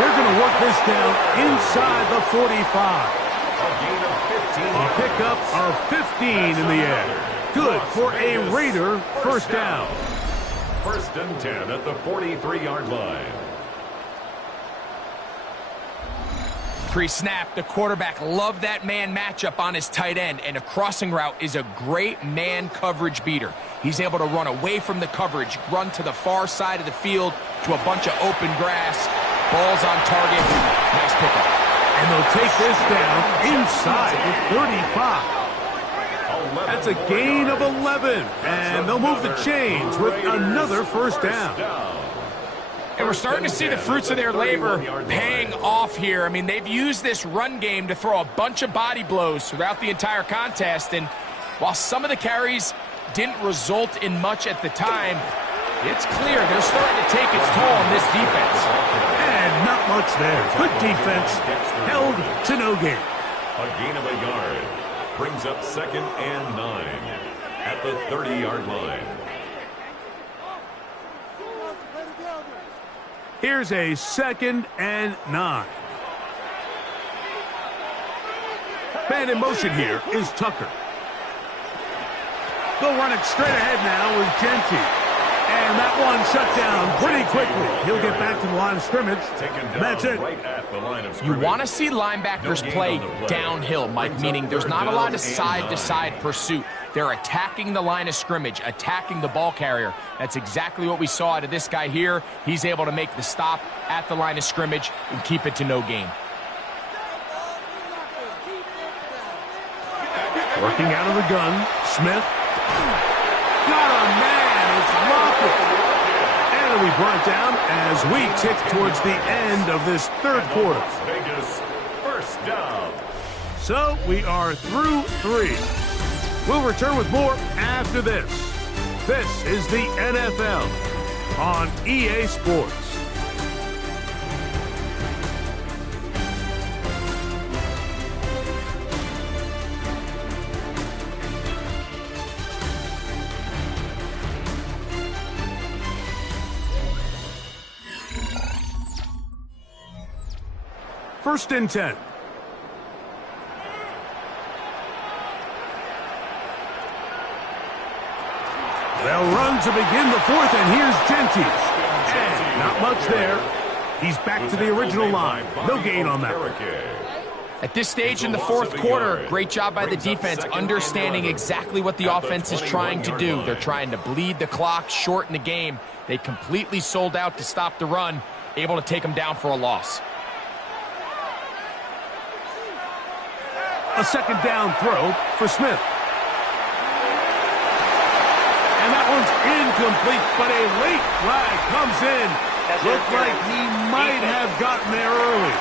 They're going to work this down inside the 45. A gain of 15. A pickup of 15 in the air. Good for a Raider 1st down. 1st and 10 at the 43-yard line. Pre-snap, the quarterback loved that man matchup on his tight end, and a crossing route is a great man coverage beater. He's able to run away from the coverage, run to the far side of the field to a bunch of open grass. Ball's on target. Nice pickup. And they'll take this down inside the 35. That's a gain of 11. And they'll move the chains with another 1st down. And we're starting to see the fruits of their labor paying off here. I mean, they've used this run game to throw a bunch of body blows throughout the entire contest. And while some of the carries didn't result in much at the time, it's clear they're starting to take its toll on this defense. And not much there. Good defense. Held to no gain. A gain of a yard. Brings up 2nd and 9 at the 30-yard line. Here's a 2nd and 9. Man in motion here is Tucker. They'll run it straight ahead now with Genty. And that one shut down pretty quickly. He'll get back to the line of scrimmage. And that's it. You want to see linebackers play downhill, Mike, meaning there's not a lot of side-to-side pursuit. They're attacking the line of scrimmage, attacking the ball carrier. That's exactly what we saw out of this guy here. He's able to make the stop at the line of scrimmage and keep it to no gain. Working out of the gun, Smith. Got a man, it's Lockett. And it'll be brought down as we tick towards the end of this 3rd quarter. Vegas, 1st down. So we are through 3. We'll return with more after this. This is the NFL on EA Sports. First and 10. They'll run to begin the 4th, and here's Genty. And not much there. He's back to the original line. No gain on that. At this stage in the 4th quarter, great job by the defense understanding exactly what the offense is trying to do. They're trying to bleed the clock, shorten the game. They completely sold out to stop the run, able to take them down for a loss. A 2nd down throw for Smith. And that throws incomplete, but a late flag comes in. Looked like he might have gotten there early.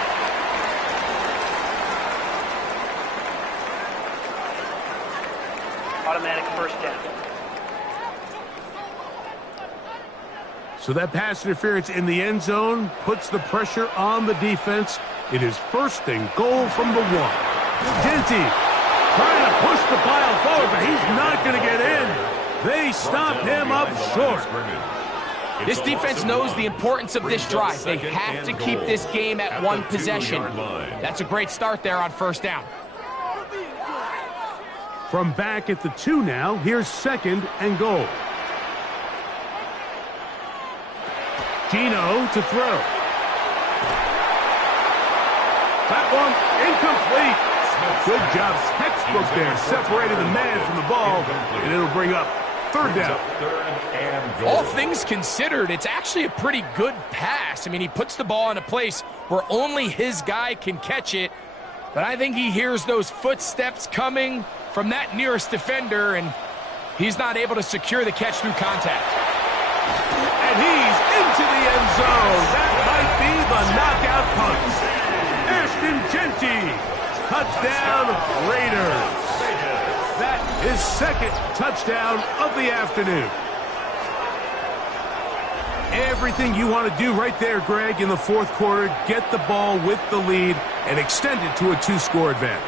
Automatic first down. So that pass interference in the end zone puts the pressure on the defense. It is first and goal from the 1. Genty trying to push the pile forward, but he's not going to get in. They stop him up short. This defense knows the importance of this drive. They have to keep this game at 1 possession. That's a great start there on first down. From back at the 2 now, here's second and goal. Gino to throw. That one incomplete. Good job, textbook there, separating the man from the ball, and it'll bring up third down. All things considered, it's actually a pretty good pass. I mean, he puts the ball in a place where only his guy can catch it, but I think he hears those footsteps coming from that nearest defender, and he's not able to secure the catch through contact. And he's into the end zone. That might be the knockout punch. Ashton Genty, touchdown Raiders. That is second touchdown of the afternoon. Everything you want to do right there, Greg, in the fourth quarter, get the ball with the lead and extend it to a 2-score advantage.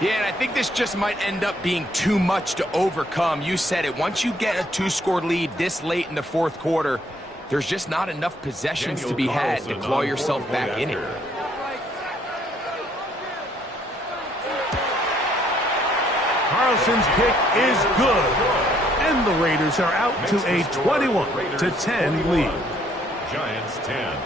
Yeah, and I think this just might end up being too much to overcome. You said it. Once you get a 2-score lead this late in the fourth quarter, there's just not enough possessions to be had to claw yourself back in it. Carlson's kick is good, and the Raiders are out to a 21-10 lead. Giants 10.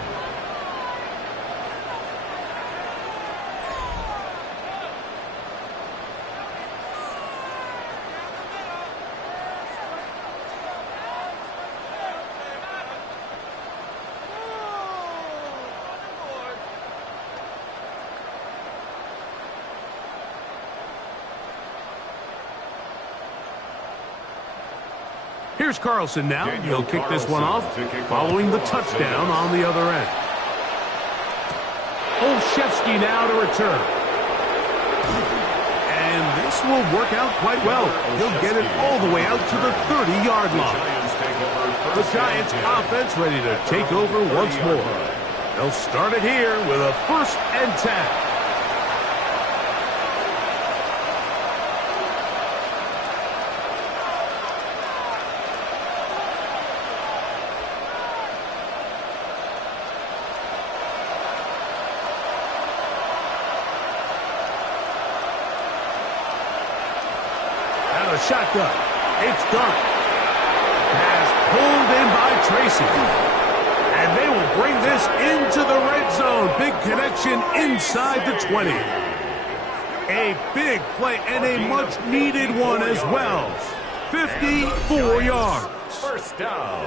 Here's Carlson now. He'll kick this one off, following the touchdown on the other end. Olszewski now to return. And this will work out quite well. He'll get it all the way out to the 30-yard line. The Giants offense ready to take over once more. They'll start it here with a 1st and 10. Shotgun. It's done. Pass pulled in by Tracy. And they will bring this into the red zone. Big connection inside the 20. A big play and a much-needed one as well. 54 yards. First down.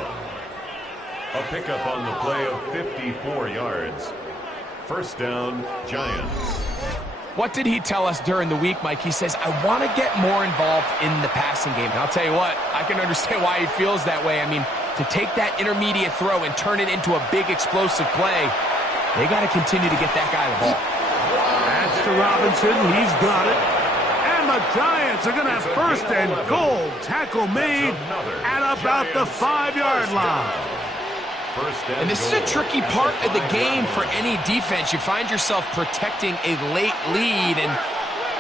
A pickup on the play of 54 yards. First down, Giants. What did he tell us during the week, Mike? He says, I want to get more involved in the passing game. And I'll tell you what, I can understand why he feels that way. I mean, to take that intermediate throw and turn it into a big explosive play, they got to continue to get that guy the ball. That's to Robinson. He's got it. And the Giants are going to have 1st and goal. Tackle made at about the 5-yard line. And this is a tricky part of the game for any defense. You find yourself protecting a late lead, and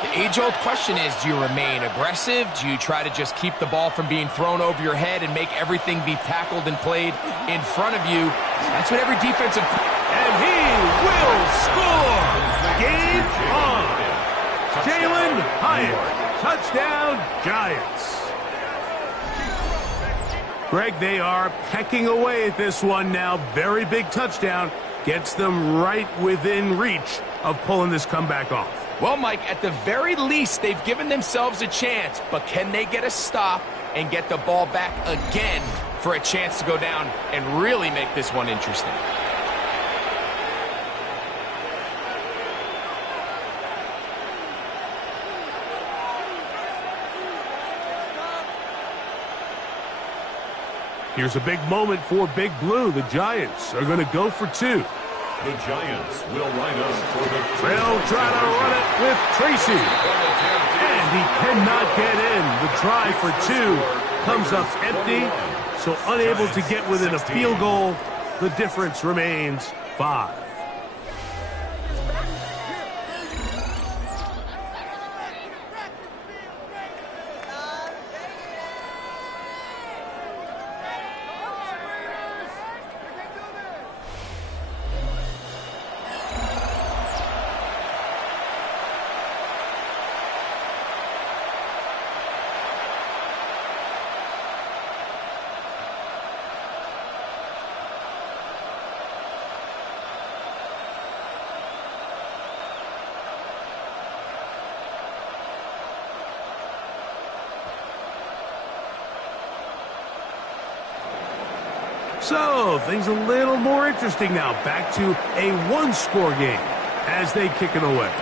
the age-old question is, do you remain aggressive? Do you try to just keep the ball from being thrown over your head and make everything be tackled and played in front of you? That's what every defensive... And he will score! Game on! Jalen Hyatt, touchdown Giants. Greg, they are pecking away at this one now. Very big touchdown. Gets them right within reach of pulling this comeback off. Well, Mike, at the very least, they've given themselves a chance. But can they get a stop and get the ball back again for a chance to go down and really make this one interesting? Here's a big moment for Big Blue. The Giants are going to go for 2. The Giants will line up for the... They'll try to run it with Tracy. And he cannot get in. The try for 2 comes up empty, so unable to get within a field goal. The difference remains 5. So, things a little more interesting now. Back to a one-score game as they kick it away.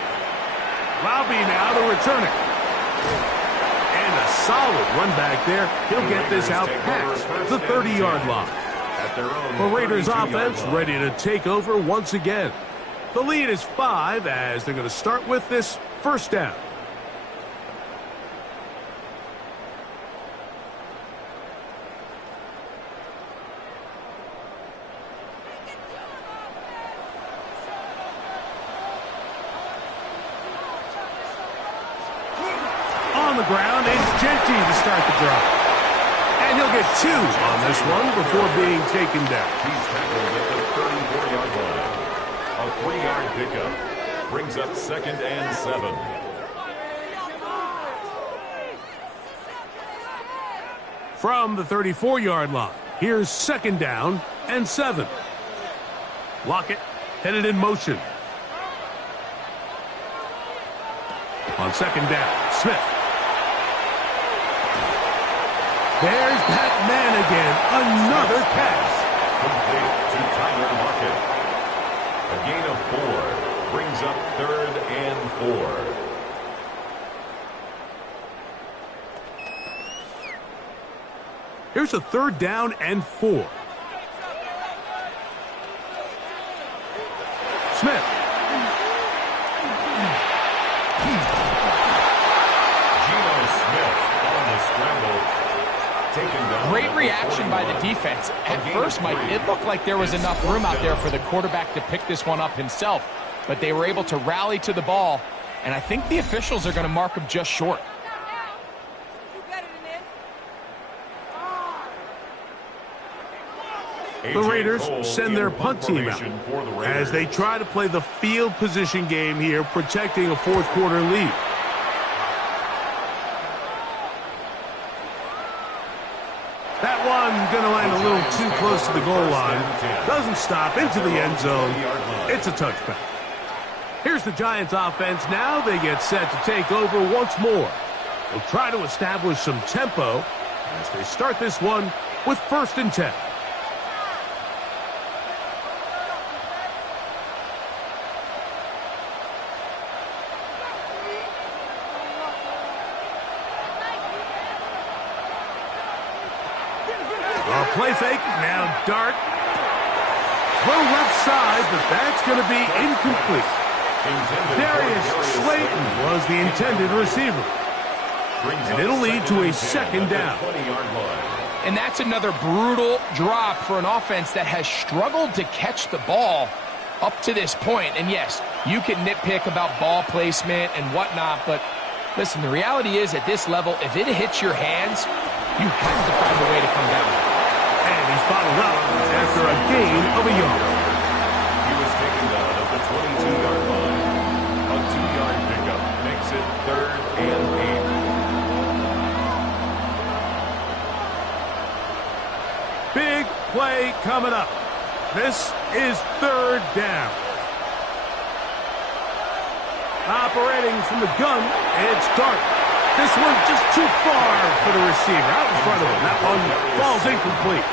Robbie now to return it. And a solid run back there. He'll get this out past the 30-yard line. The Raiders offense ready to take over once again. The lead is 5 as they're going to start with this first down. On the ground, it's Genty to start the drive. And he'll get 2 on this one before being taken down. He's tackled at the 34-yard line. A 3-yard pickup brings up 2nd and 7. From the 34-yard line, here's 2nd down and 7. Lockett headed in motion. On 2nd down, Smith. There's that man again. Another pass. Complete to Tyler Lockett. A gain of 4 brings up 3rd and 4. Here's a 3rd down and 4. Smith. Geno Smith on the scramble. Great reaction by the defense. At first, Mike, it looked like there was enough room out there for the quarterback to pick this one up himself, but they were able to rally to the ball, and I think the officials are going to mark him just short. The Raiders send their punt team out as they try to play the field position game here, protecting a 4th quarter lead. That one going to land a little too close to the goal line. Doesn't stop into the end zone. It's a touchback. Here's the Giants offense now. They get set to take over once more. They'll try to establish some tempo as they start this one with 1st and 10. Play fake, now dart. Throw left side, but that's going to be incomplete. Darius Slayton was the intended receiver. And it'll lead to a 2nd down. And that's another brutal drop for an offense that has struggled to catch the ball up to this point. And yes, you can nitpick about ball placement and whatnot, but listen, the reality is at this level, if it hits your hands, you have to find a way to come down. And he's bottled up after a gain of a yard. He was taken down at the 22-yard line. A 2-yard pickup makes it 3rd and 8. Big play coming up. This is 3rd down. Operating from the gun, it's Dart. This one just too far for the receiver. Out in front of him. That one falls incomplete.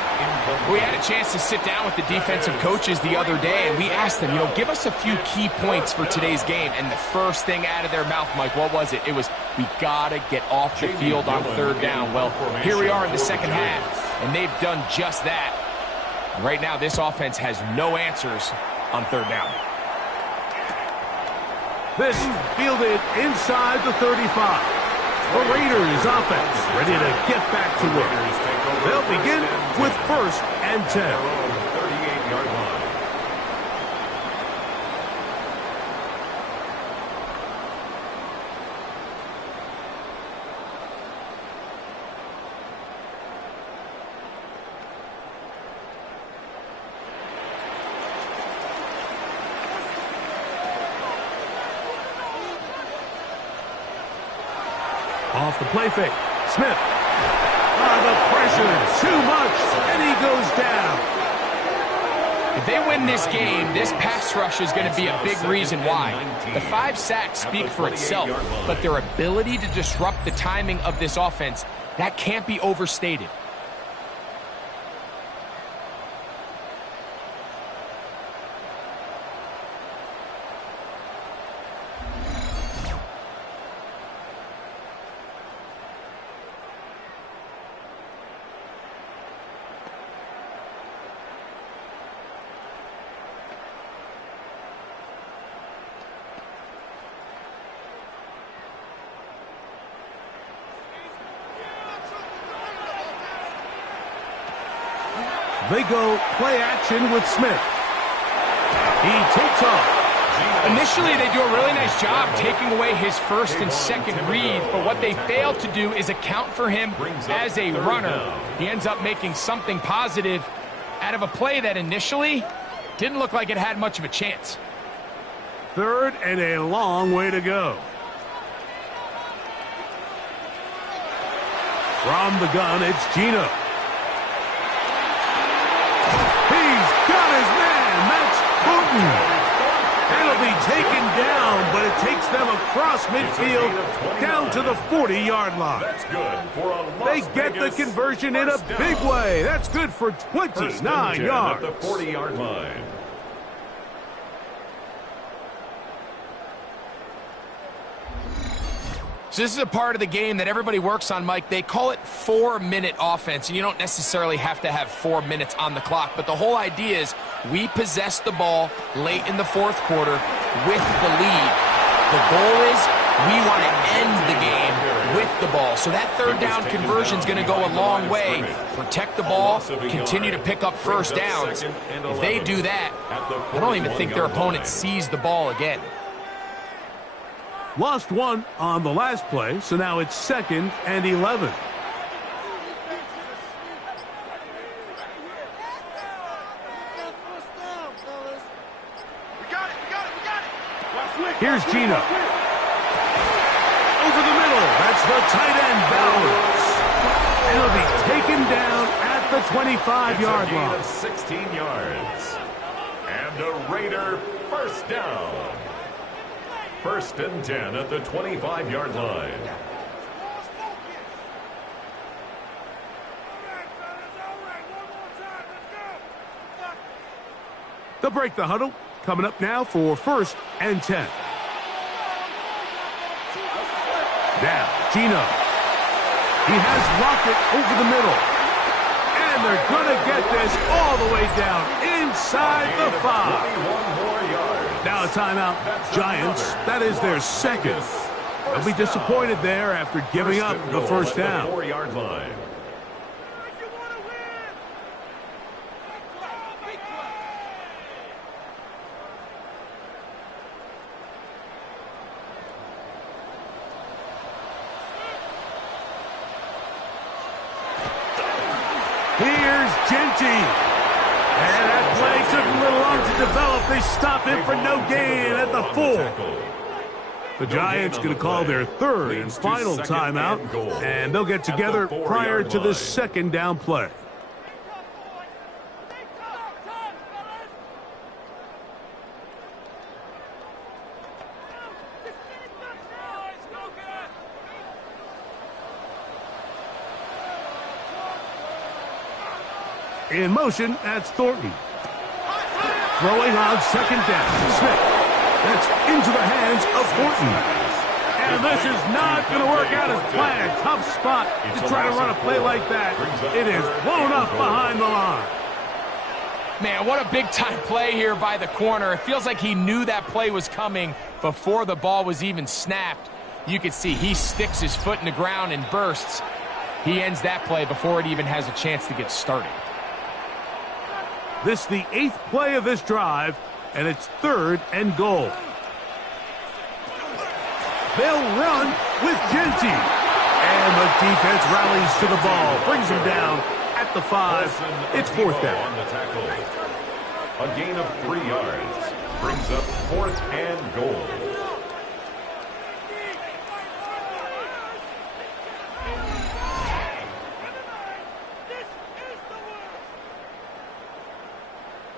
We had a chance to sit down with the defensive coaches the other day, and we asked them, give us a few key points for today's game. And the first thing out of their mouth, Mike, what was it? It was, we got to get off the field on 3rd down. Well, here we are in the 2nd half. and they've done just that. Right now, this offense has no answers on third down. This fielded inside the 35. The Raiders offense ready to get back to work. They'll begin with 1st and 10. 38-yard line. Off the play fake. Smith. The pressure too much, and he goes down. If they win this game, this pass rush is going to be a big reason why. The 5 sacks speak for itself, but their ability to disrupt the timing of this offense, that can't be overstated. They go play action with Smith. He takes off. Initially, they do a really nice job taking away his first and second read, but what they fail to do is account for him as a runner. He ends up making something positive out of a play that initially didn't look like it had much of a chance. 3rd and a long way to go. From the gun, it's Gino. It'll be taken down, but it takes them across midfield down to the 40-yard line. That's good for a They get the conversion in a big way. That's good for 29 yards. At the 40-yard line. So this is a part of the game that everybody works on, Mike. They call it 4-minute offense, and you don't necessarily have to have 4 minutes on the clock. But the whole idea is we possess the ball late in the 4th quarter with the lead. The goal is we want to end the game with the ball. So that 3rd down conversion is going to go a long way. Protect the ball, continue to pick up first downs. If they do that, I don't even think their opponent sees the ball again. Lost 1 on the last play, so now it's 2nd and 11. Here's Gino. Over the middle. That's the tight end, Bowers. And it'll be taken down at the 25-yard line. 16 yards. And a Raider first down. 1st and 10 at the 25-yard line. They'll break the huddle. Coming up now for 1st and 10. Now, Gino. He has Rocket over the middle. And they're going to get this all the way down inside the 5. Now a timeout. Giants, that is their 2nd. They'll be disappointed there after giving up the 1st down. 4-yard line. Here's Genty. And that play took a little long to develop. They stop it for no gain at the 4. The Giants going to call their 3rd and final timeout, and they'll get together prior to the 2nd down play. In motion, that's Thornton. Throwing on 2nd down. Smith. That's into the hands of Thornton. And this is not going to work out as planned. Tough spot to try to run a play like that. It is blown up behind the line. Man, what a big-time play here by the corner. It feels like he knew that play was coming before the ball was even snapped. You can see he sticks his foot in the ground and bursts. He ends that play before it even has a chance to get started. This is the 8th play of this drive, and it's 3rd and goal. They'll run with Genty. And the defense rallies to the ball, brings him down at the 5. It's 4th down. On the tackle. A gain of 3 yards brings up 4th and goal.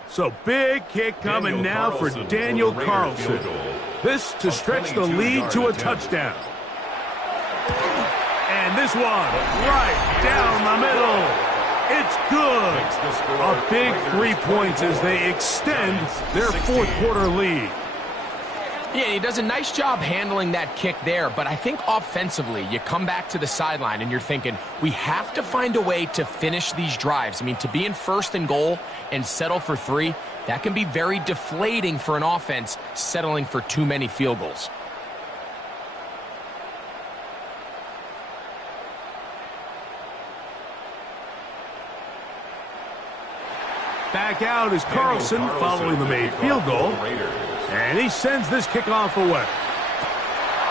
So big kick coming now for Daniel Carlson. This to stretch the lead to a touchdown. And this one right down the middle. It's good. A big 3 points as they extend their 4th quarter lead. Yeah, he does a nice job handling that kick there, but I think offensively, you come back to the sideline and you're thinking, we have to find a way to finish these drives. I mean, to be in 1st and goal and settle for 3, that can be very deflating for an offense settling for too many field goals. Back out is Carlson following the made field goal. And he sends this kickoff away.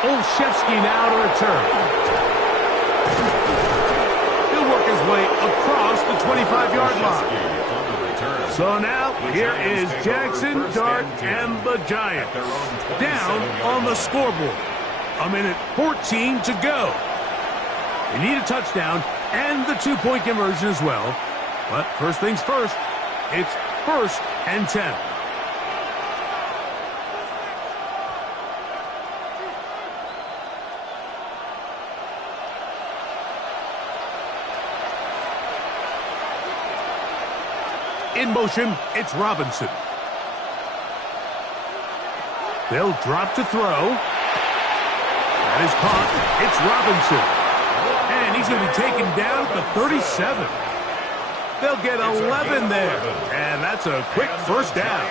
Olszewski now to return. He'll work his way across the 25-yard line. So now here is Jackson, Dart, and the Giants down on the scoreboard. 1:14 to go. They need a touchdown and the 2-point conversion as well. But first things first, it's 1st and 10. In motion, it's Robinson. They'll drop to throw. That is caught. It's Robinson. And he's going to be taken down at the 37. They'll get 11 there. And that's a quick 1st down.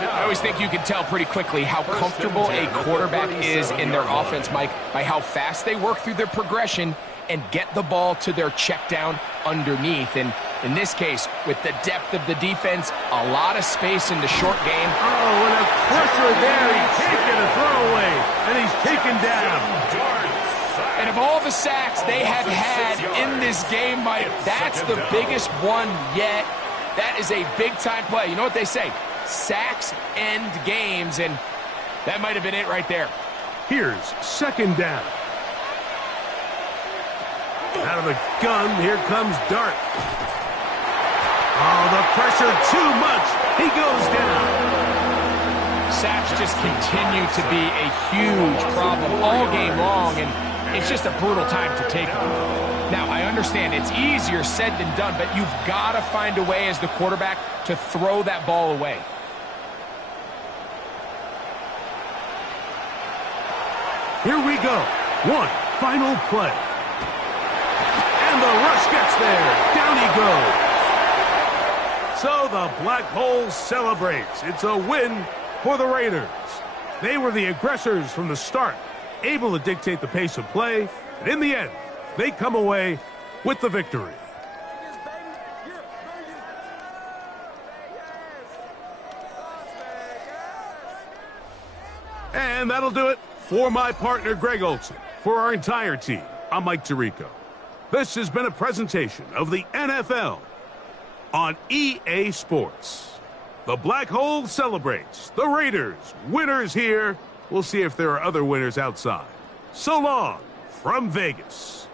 I always think you can tell pretty quickly how comfortable a quarterback is in their offense, Mike, by how fast they work through their progression and get the ball to their check down underneath. And in this case, with the depth of the defense, a lot of space in the short game. Oh, and a pressure there. He's taking a throwaway, and he's taken down. And of all the sacks they have had in this game, Mike, that's the biggest one yet. That is a big-time play. You know what they say? Sacks end games, and that might have been it right there. Here's 2nd down. Out of the gun, here comes Dart. Oh, the pressure too much. He goes down. Sacks just continue to be a huge problem all game long, and it's just a brutal time to take them. Now, I understand it's easier said than done, but you've got to find a way as the quarterback to throw that ball away. Here we go. One final play. And the rush gets there. Down he goes. So the Black Hole celebrates. It's a win for the Raiders. They were the aggressors from the start, able to dictate the pace of play, and in the end, they come away with the victory. And that'll do it for my partner, Greg Olson. For our entire team, I'm Mike Tirico. This has been a presentation of the NFL on EA Sports. The Black Hole celebrates. The Raiders, winners here. We'll see if there are other winners outside. So long from Vegas.